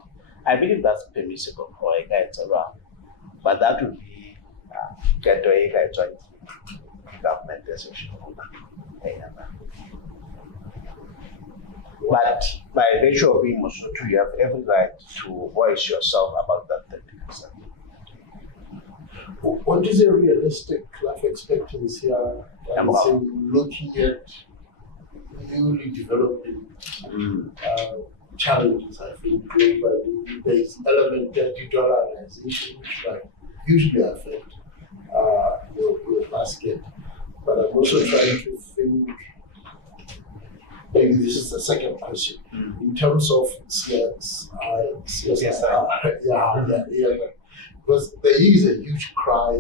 I believe that's permissible for a guy to run, but that would be get to a guy joint. government as a shareholder. But by virtue of being Mosotho, you have every right to voice yourself about that 30%. What is a realistic life expectancy? Looking at newly developing challenges, I think globally, there is element of de-dollarization which might usually affect your basket. But I'm also trying to think, maybe this is the second question, in terms of CSR. Because there is a huge cry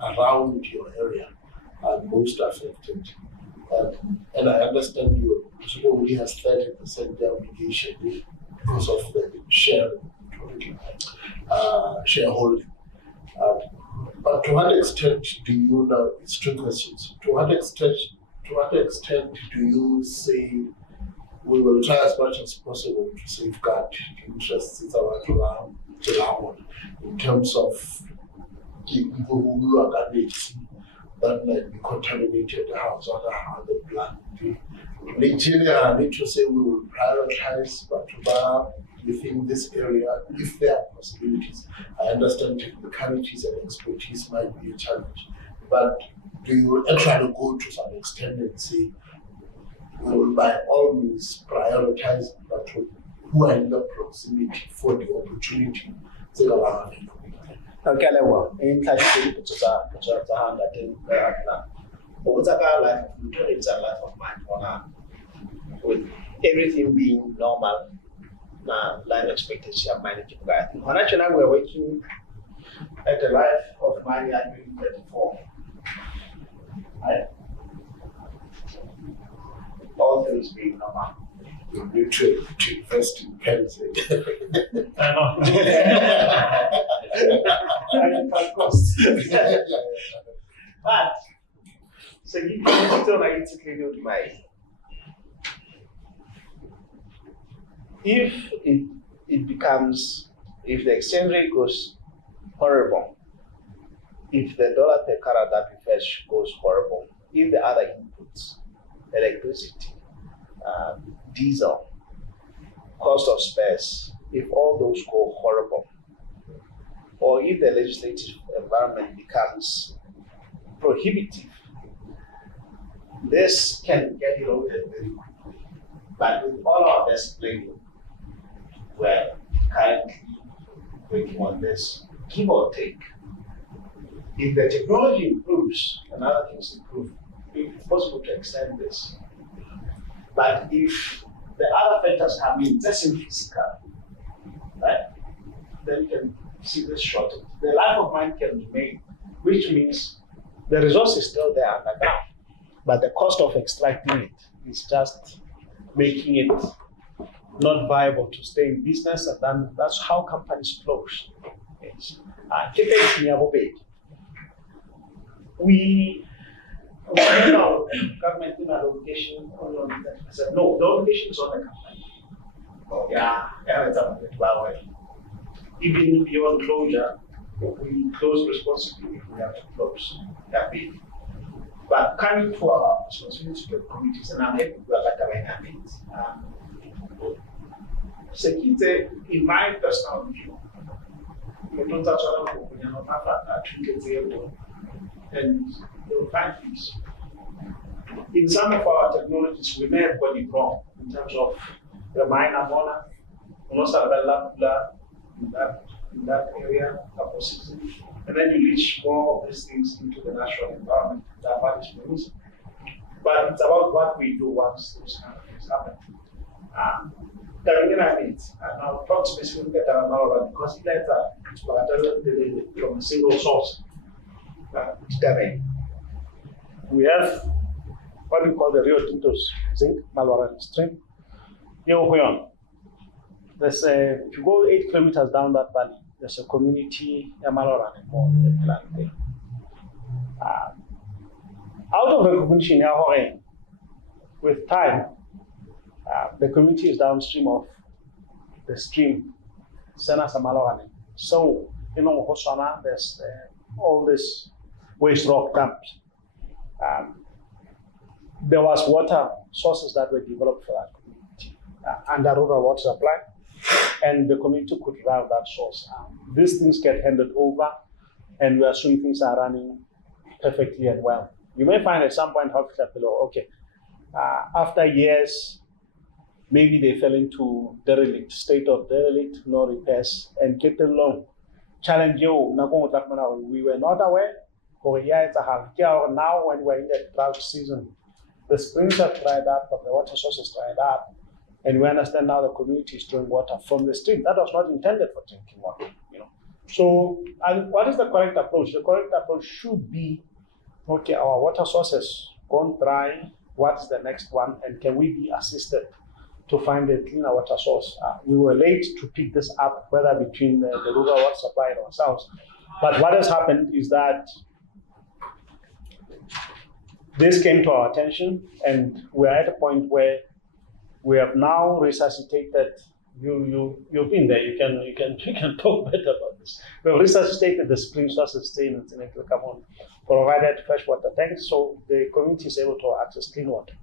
around your area and most affected. And I understand Mosotho only has 30% obligation because of the shareholding. But to what extent do you know? It's two questions. To what extent do you say we will try as much as possible to safeguard the interests of our in terms of people who are damaged that might be contaminated the house or the plant? I need to say we will prioritize Batuba within this area if there are possibilities. I understand technicalities and expertise might be a challenge, but do you actually go to some extent and say we will by all means prioritize Batuba who are in the proximity for the opportunity? Okay, well, in life of mine, with everything being normal, life expectancy and manageable. I think actually we're working at the life of mine at 34. Right? All things being normal. You need to invest in pens. I know. Of course. But so you can still like to clean out my. If it becomes, if the exchange rate goes horrible, if the dollar per carat that we fetch goes horrible, if the other inputs, electricity, diesel, cost of spares, if all those go horrible, or if the legislative environment becomes prohibitive, this can get eroded very quickly. But with all our best planning, we're currently working on this, give or take. If the technology improves and other things improve, it's possible to extend this. But if the other factors come in, just in physical, right, then you can see this shortage. The life of mine can remain, which means the resource is still there underground, but the cost of extracting it is just making it not viable to stay in business, and then that's how companies close. Yes. We now government in an obligation on that. I said, no, the obligation is on the company. Oh, yeah, it's about it. Even beyond closure, we close responsibly if we have to close that big. But coming to our responsibility to the communities, and I'm happy to have that means. Sekite, in my personal view, and you'll find things. In some of our technologies, we may have got it wrong in terms of the minor mona, almost in that area, and then you leach more of these things into the natural environment. That part is permissible. But it's about what we do once those kind of things happen. And I'll talk specifically about Malora because it's from a single source. We have what we call the Rio Tinto's zinc Malora stream. There's if you go 8 kilometers down that valley, there's a community Malora plant there. Out of recognition, with time, the community is downstream of the stream, Sena Samalorane. So, Hosana, there's all this waste rocked up. There was water sources that were developed for that community under rural water supply, and the community could drive that source. These things get handed over, and we assume things are running perfectly and well. You may find at some point hospital below, okay, after years, maybe they fell into state of derelict, no repairs, and get along. Challenge you, we were not aware. Now when we're in the drought season, the springs have dried up, but the water sources dried up, and we understand now the community is drawing water from the stream. That was not intended for drinking water, So, what is the correct approach? The correct approach should be, okay, our water sources gone dry. What's the next one, and can we be assisted to find a cleaner water source? We were late to pick this up, whether between the rural water supply and ourselves. But what has happened is that this came to our attention, and we're at a point where we have now resuscitated. You've been there. You can talk better about this. We have resuscitated the spring sources in Kamon, provided fresh water tanks, so the community is able to access clean water.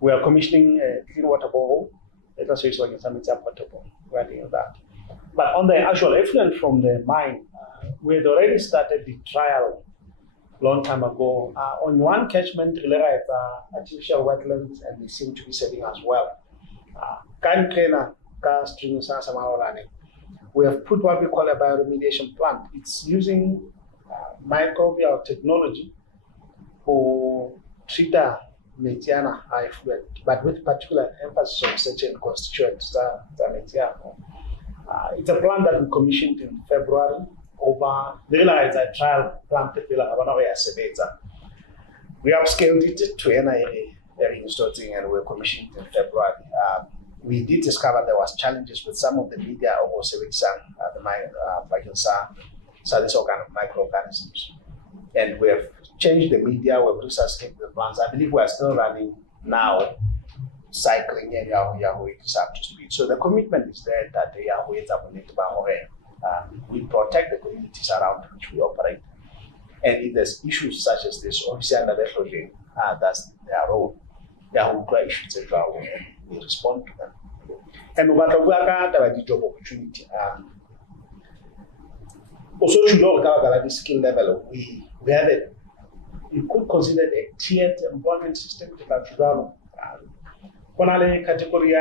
We are commissioning a clean water borehole. Let us use portable. We are doing that. But on the actual effluent from the mine, we had already started the trial long time ago. On one catchment, artificial wetlands, and they seem to be saving as well. We have put what we call a bioremediation plant. It's using microbial technology for treater Metiana effluent, but with particular emphasis on certain constituents. It's a plant that we commissioned in February. Realized a trial plant. We upscaled it to NIA installing, and we were commissioned in February. We did discover there was challenges with some of the media of the microorganisms, and we have changed the media. We've resuscitated the plants. I believe we are still running now, cycling in Yahoo is up to speed. So the commitment is there that the Yahoo is up on we protect the communities around which we operate. And if there's issues such as this, obviously under the project, that's their role. Yahoo issues as well, we respond to them. And what about the job opportunity? Also, should not regard at the skill level. We have it. You could consider a tiered employment system to Kachuano. Category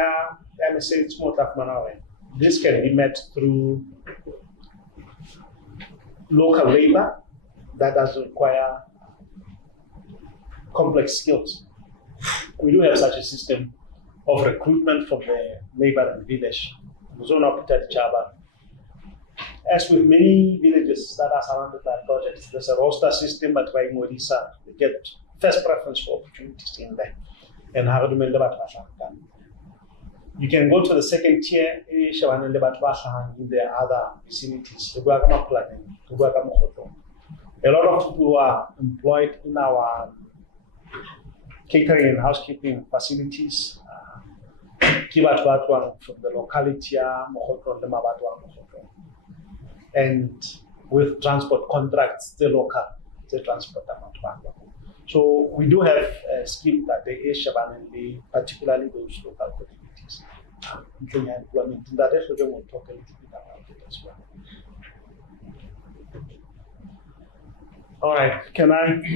this can be met through local labor that doesn't require complex skills. We do have such a system of recruitment from the neighboring village. As with many villages that are surrounded by projects, there's a roster system, but by Modisa, they get first preference for opportunities in there. And you can go to the second tier in the other vicinities. A lot of people who are employed in our catering and housekeeping facilities, from the locality, and with transport contracts, the local, the transport. So we do have a scheme that the Shabanandi, particularly those local communities, employment. In that area, we'll talk a little bit about it as well. All right,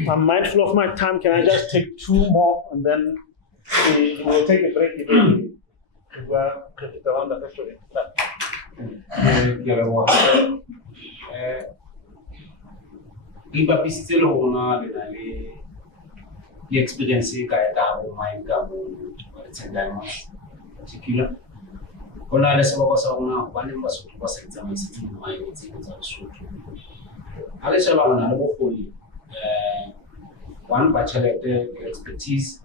I'm mindful of my time. Can I just take two more and then we'll take a break if we're around the rest of it. The experience mind particular. One bachelor expertise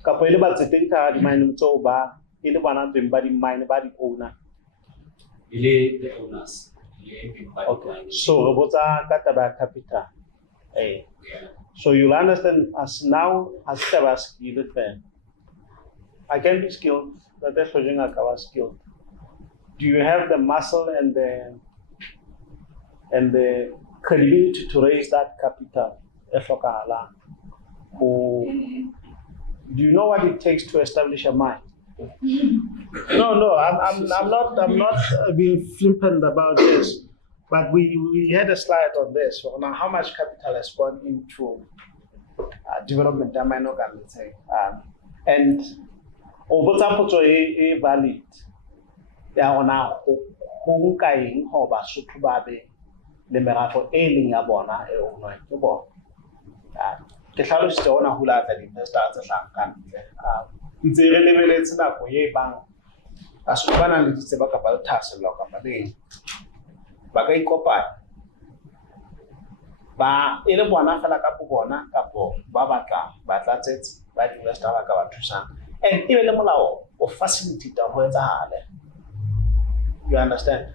Kapoele ba tseteng ka di mine tso ba ile bana tseng ba di mine ba di owner ile the owners ile Okay. So, robotsa ka taba capital. So you'll understand as now as I skilled then. I can be skilled, but that's what I was skilled. Do you have the muscle and the credibility to raise that capital? Do you know what it takes to establish a mine? No, I'm not being flippant about this, but we had a slide on this. So now, how much capital has gone into development of mine organization, and over a valid. There are now who kaing hoba sutubabe le merafo e leng ya bona e o nwa ke bona. Ke tlhalositse ona hula tsa investor tse hlakang ntse re lebeletse nako e bang a se bana le ditseba kapa le thasello kapa le ba ka ikopanya ba e le bona fela ka bona kapo ba batla tsetse ba investor ba ka ba thusang and e le molao o facilitate ho etsahale. You understand?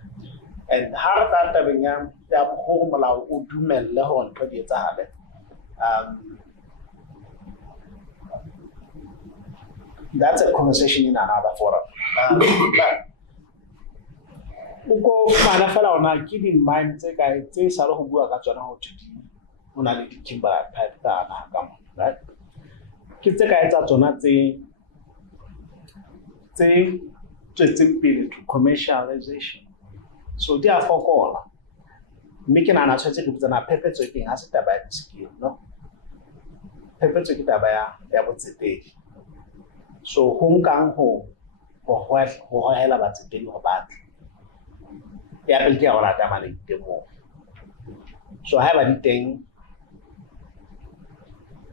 And how that tabeng ya ho molao o dumelle ho ntho di etsahale. That's a conversation in another forum. Uko mana fela ona ke di mind tse kae tse sa le go bua ka tsona ho thuti ona le di kimba pipe ta na ka mo, right? Ke tse kae tsa tsona tse pele to commercialization. So they are fokola. Making an associate with an perpetuating as a taba skill, no? Perpetuating taba ya botsete. So hong kang ho hela batsete ho bat. Ya belke ya ora tama le demo. So ha ba diteng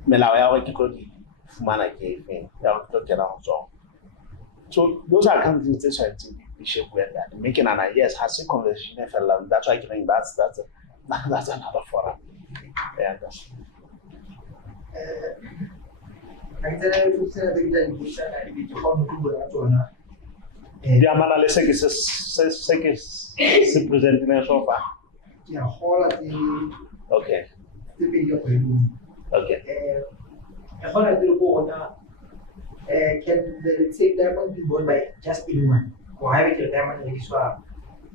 melao ya go ke tlo di fumana ke fe ya go tlo kena ho tsona. So those are kind of things that we should wear that. Making an yes, has a conversation. That's why I think that's another forum. Yeah. Diamana le se que se presente en sofa. Okay. Okay. Can the same diamond be bought by just anyone? Or have it a diamond like this one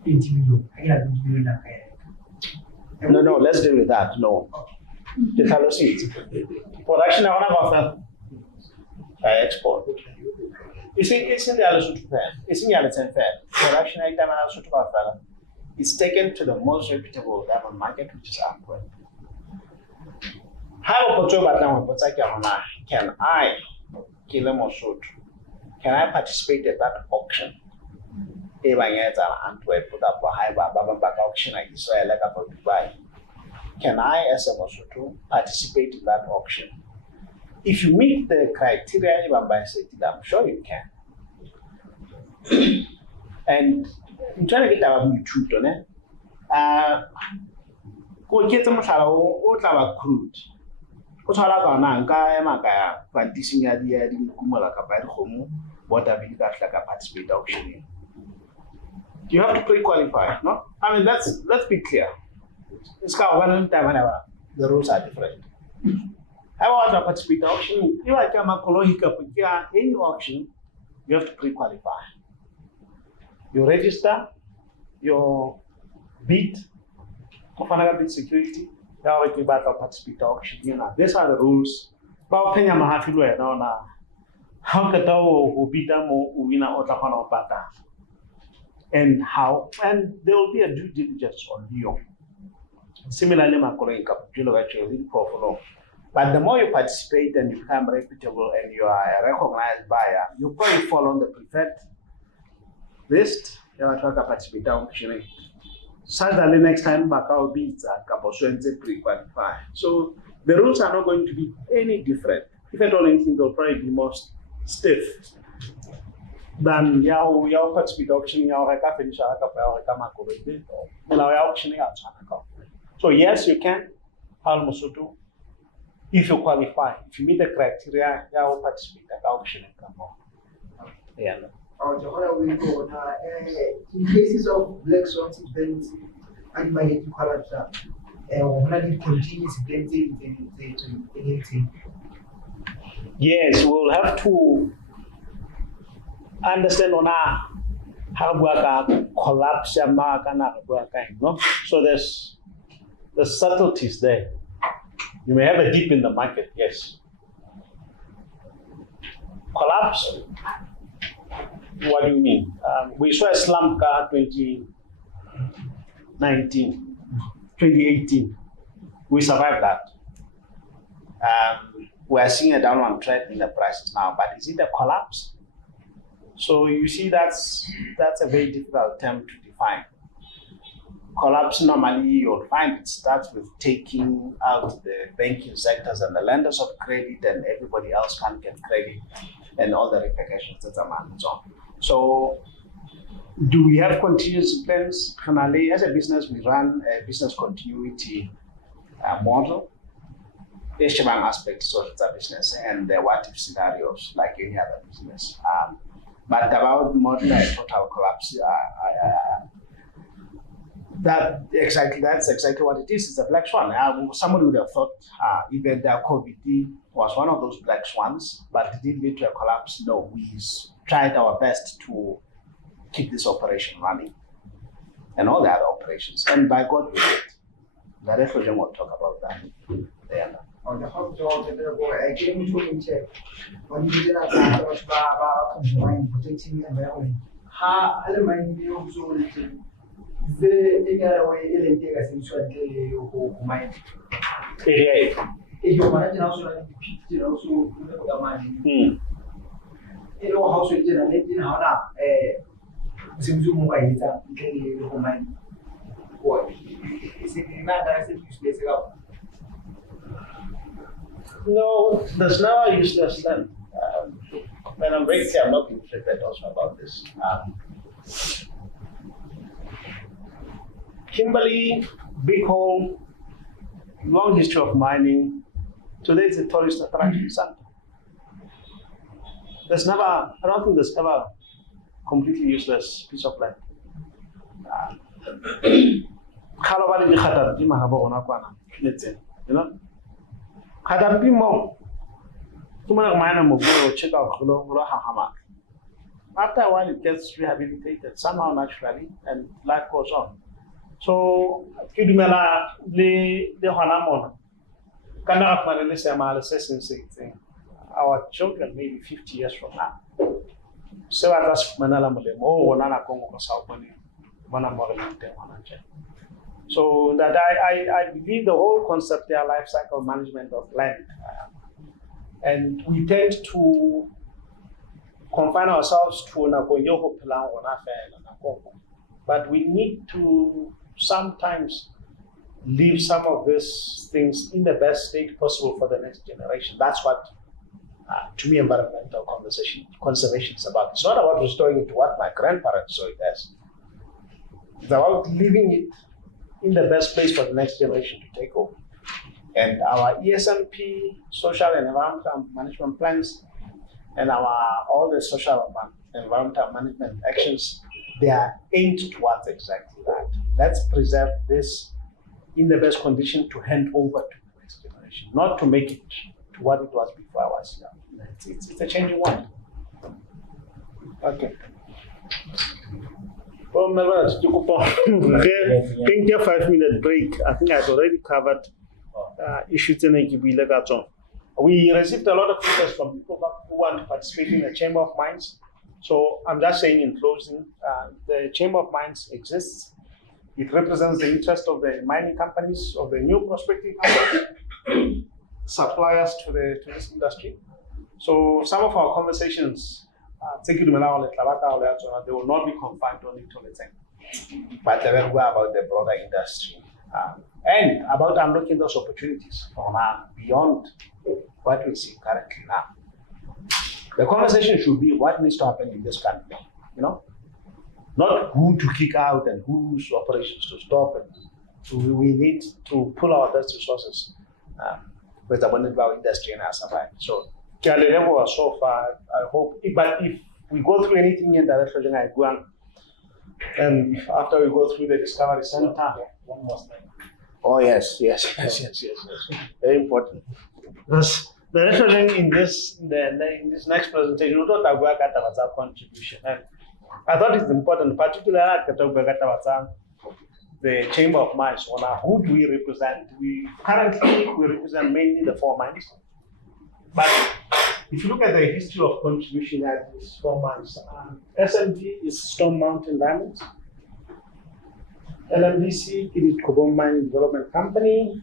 20 million? I can 20 million. No, let's deal with that. No. The fellow seats. Production I want to export. You see, it's in the other sort of fair. It's in the other fair. Production item and also to our it's taken to the most reputable diamond market, which is Antwerp. How can I? Can I participate at that auction? Antwerp put up a high auction like Israel, like about Dubai. Can I, as a Mosutu, participate in that auction? If you meet the criteria, I'm sure you can. And I'm trying to get our truth on it. Go get some crude. What participate auction. You have to pre-qualify, no? I mean, let's be clear. It's kind of the rules are different. I want to participate auction. If I come any auction, you have to pre-qualify. You register, your bid, bid security. Participate auction. These are the rules. How can and how, and there will be a due diligence on you. Similarly, but the more you participate and you become reputable and you are a recognized buyer, you probably fall on the preferred list. You are talking participate auction. Such that the next time Macau bids are pre-qualify. So the rules are not going to be any different. If at all anything, they'll probably be more stiff than your participate auction, finish auctioning out. So yes, you can, if you qualify, if you meet the criteria, you participate at auctioning. Yeah. In cases of black swans events, and my collapse, Continuous anything. Yes, we'll have to understand on how we collapse no? So there's the subtleties there. You may have a dip in the market, yes. Collapse? What do you mean? We saw a slump 2018. We survived that. We are seeing a downward trend in the prices now, but is it a collapse? So you see, that's a very difficult term to define. Collapse, normally you'll find it starts with taking out the banking sectors and the lenders of credit, and everybody else can't get credit, and all the repercussions that are on. So do we have contingency plans? Finally, as a business, we run a business continuity model. There's among aspects of the business and the what if scenarios like any other business. But about modeling a total collapse, that's exactly what it is. It's a black swan. Somebody would have thought even the COVID was one of those black swans, but it didn't lead to a collapse. No, we tried our best to keep this operation running and all the other operations. And by God, we did. The referee will talk about that. Yeah. On the hot dog, I came to check when you did that, protecting environment. How element you so little. The other way, it takes into mind. If you're managing also, you know, how to generate in how now, seems to move by mind. What is it not that useless? No, there's no useless then. When I'm very clear, I'm not being flippant also about this. Kimberley, big hole, long history of mining. Today it's a tourist attraction center. I don't think there's ever a completely useless piece of land. You know? After a while, it gets rehabilitated somehow naturally, and life goes on. So, our children, maybe 50 years from now, so that I believe the whole concept there, life cycle management of land, and we tend to confine ourselves to but we need to sometimes leave some of these things in the best state possible for the next generation. That's what, to me, environmental conservation is about. It's not about restoring it to what my grandparents saw it as. It's about leaving it in the best place for the next generation to take over. And our ESMP, social and environmental management plans, and all the social and environmental management actions, they are aimed towards exactly that. Let's preserve this in the best condition to hand over to the next generation, not to make it to what it was before I was young. It's a changing world. Okay. Well, thank you. 5-minute break. I think I've already covered issues in the We received a lot of interest from people who want to participate in the Chamber of Mines. So I'm just saying in closing, the Chamber of Mines exists. It represents the interest of the mining companies, of the new prospecting companies, suppliers to this industry. So some of our conversations, they will not be confined only to the thing, but they will go about the broader industry and about unlocking those opportunities from beyond what we see currently now. The conversation should be what needs to happen in this country, not who to kick out and whose operations to stop. And we need to pull our best resources with the vulnerable industry and our survival. So, so far, I hope, but if we go through anything in the region, and after we go through the Discovery Center, one more thing. Oh yes. Very important. Because the reference in this next presentation, we talk about our contribution, and I thought it's important, particularly at the Chamber of Mines. Who do we represent? We currently represent mainly the 4 mines, but if you look at the history of contribution at these 4 mines, SMD is Stone Mountain Diamonds. LMDC is Kobong Mine Development Company,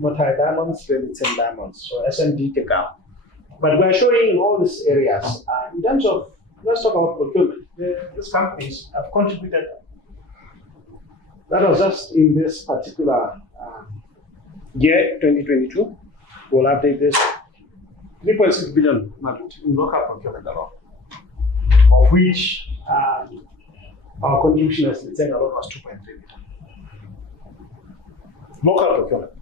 Motai Diamonds, Remington Diamonds, so SMD take out. But we're showing in all these areas, in terms of, let's talk about procurement. These companies have contributed. That was just in this particular year, 2022. We'll update this. 3.6 billion in local procurement alone, of which our contribution as Litseng alone was 2.3 billion. Local procurement.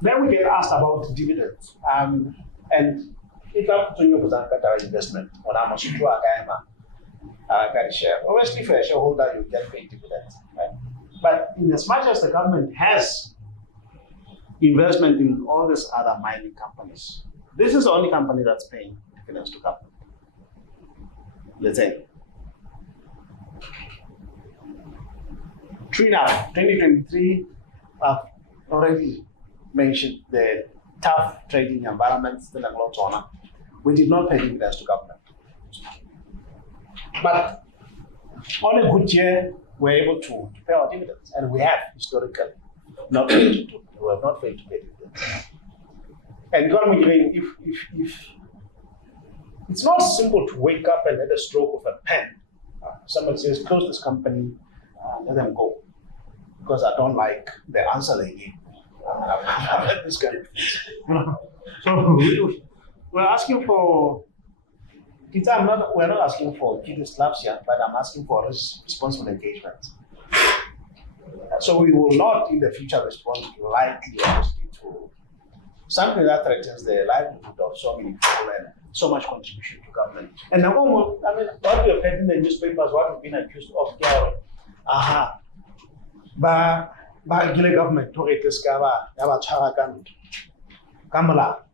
Then we get asked about dividends. And if I'm putting you our investment on our Masutua Kaima share, obviously for a shareholder you get paid dividends. Right? But in as much as the government has investment in all these other mining companies, this is the only company that's paying dividends to government. Let's say. True enough, 2023, I've already mentioned the tough trading environment in Anglotona. We did not pay dividends to government. But on a good year, we're able to pay our dividends, and we have historically not failed to do. We have not failed to pay dividends. And if it's not simple to wake up and at a stroke of a pen, somebody says, close this company, let them go, because I don't like the answer they give. I've heard this kind of thing. So we're asking for, we're not asking for kidney slaps here, but I'm asking for responsible engagement. So we will not in the future respond lightly to something that threatens the livelihood of so many people and so much contribution to government. And now, what we have heard in the newspapers, what we've been accused of, the government to discover Kamala.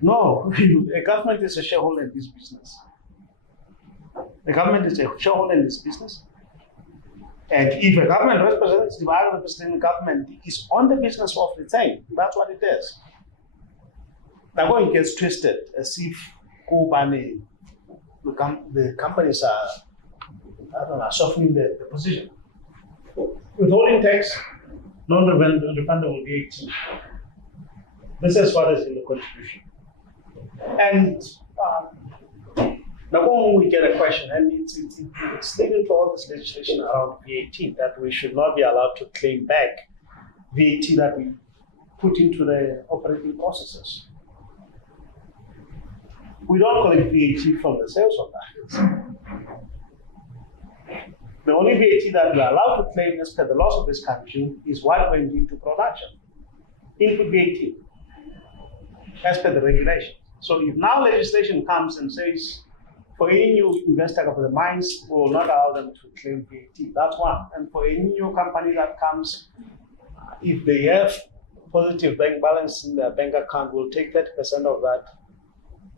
No, a government is a shareholder in this business. The government is a shareholder in this business. And if a government representative representing government is on the business of the time, that's what it is. Now when it gets twisted, as if the companies are, softening the position. Withholding tax, non-refundable VAT. This is what is in the contribution. And now when we get a question, and it's linked to all this legislation around VAT, that we should not be allowed to claim back VAT that we put into the operating processes. We don't collect VAT from the sales of that. The only VAT that we are allowed to claim as per the laws of this country is what went into production, input VAT, as per the regulation. So if now legislation comes and says, for any new investor of the mines, we will not allow them to claim VAT, that's one. And for any new company that comes, if they have positive bank balance in their bank account, we'll take 30% of that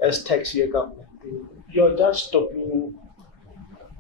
as tax year government. You're just stopping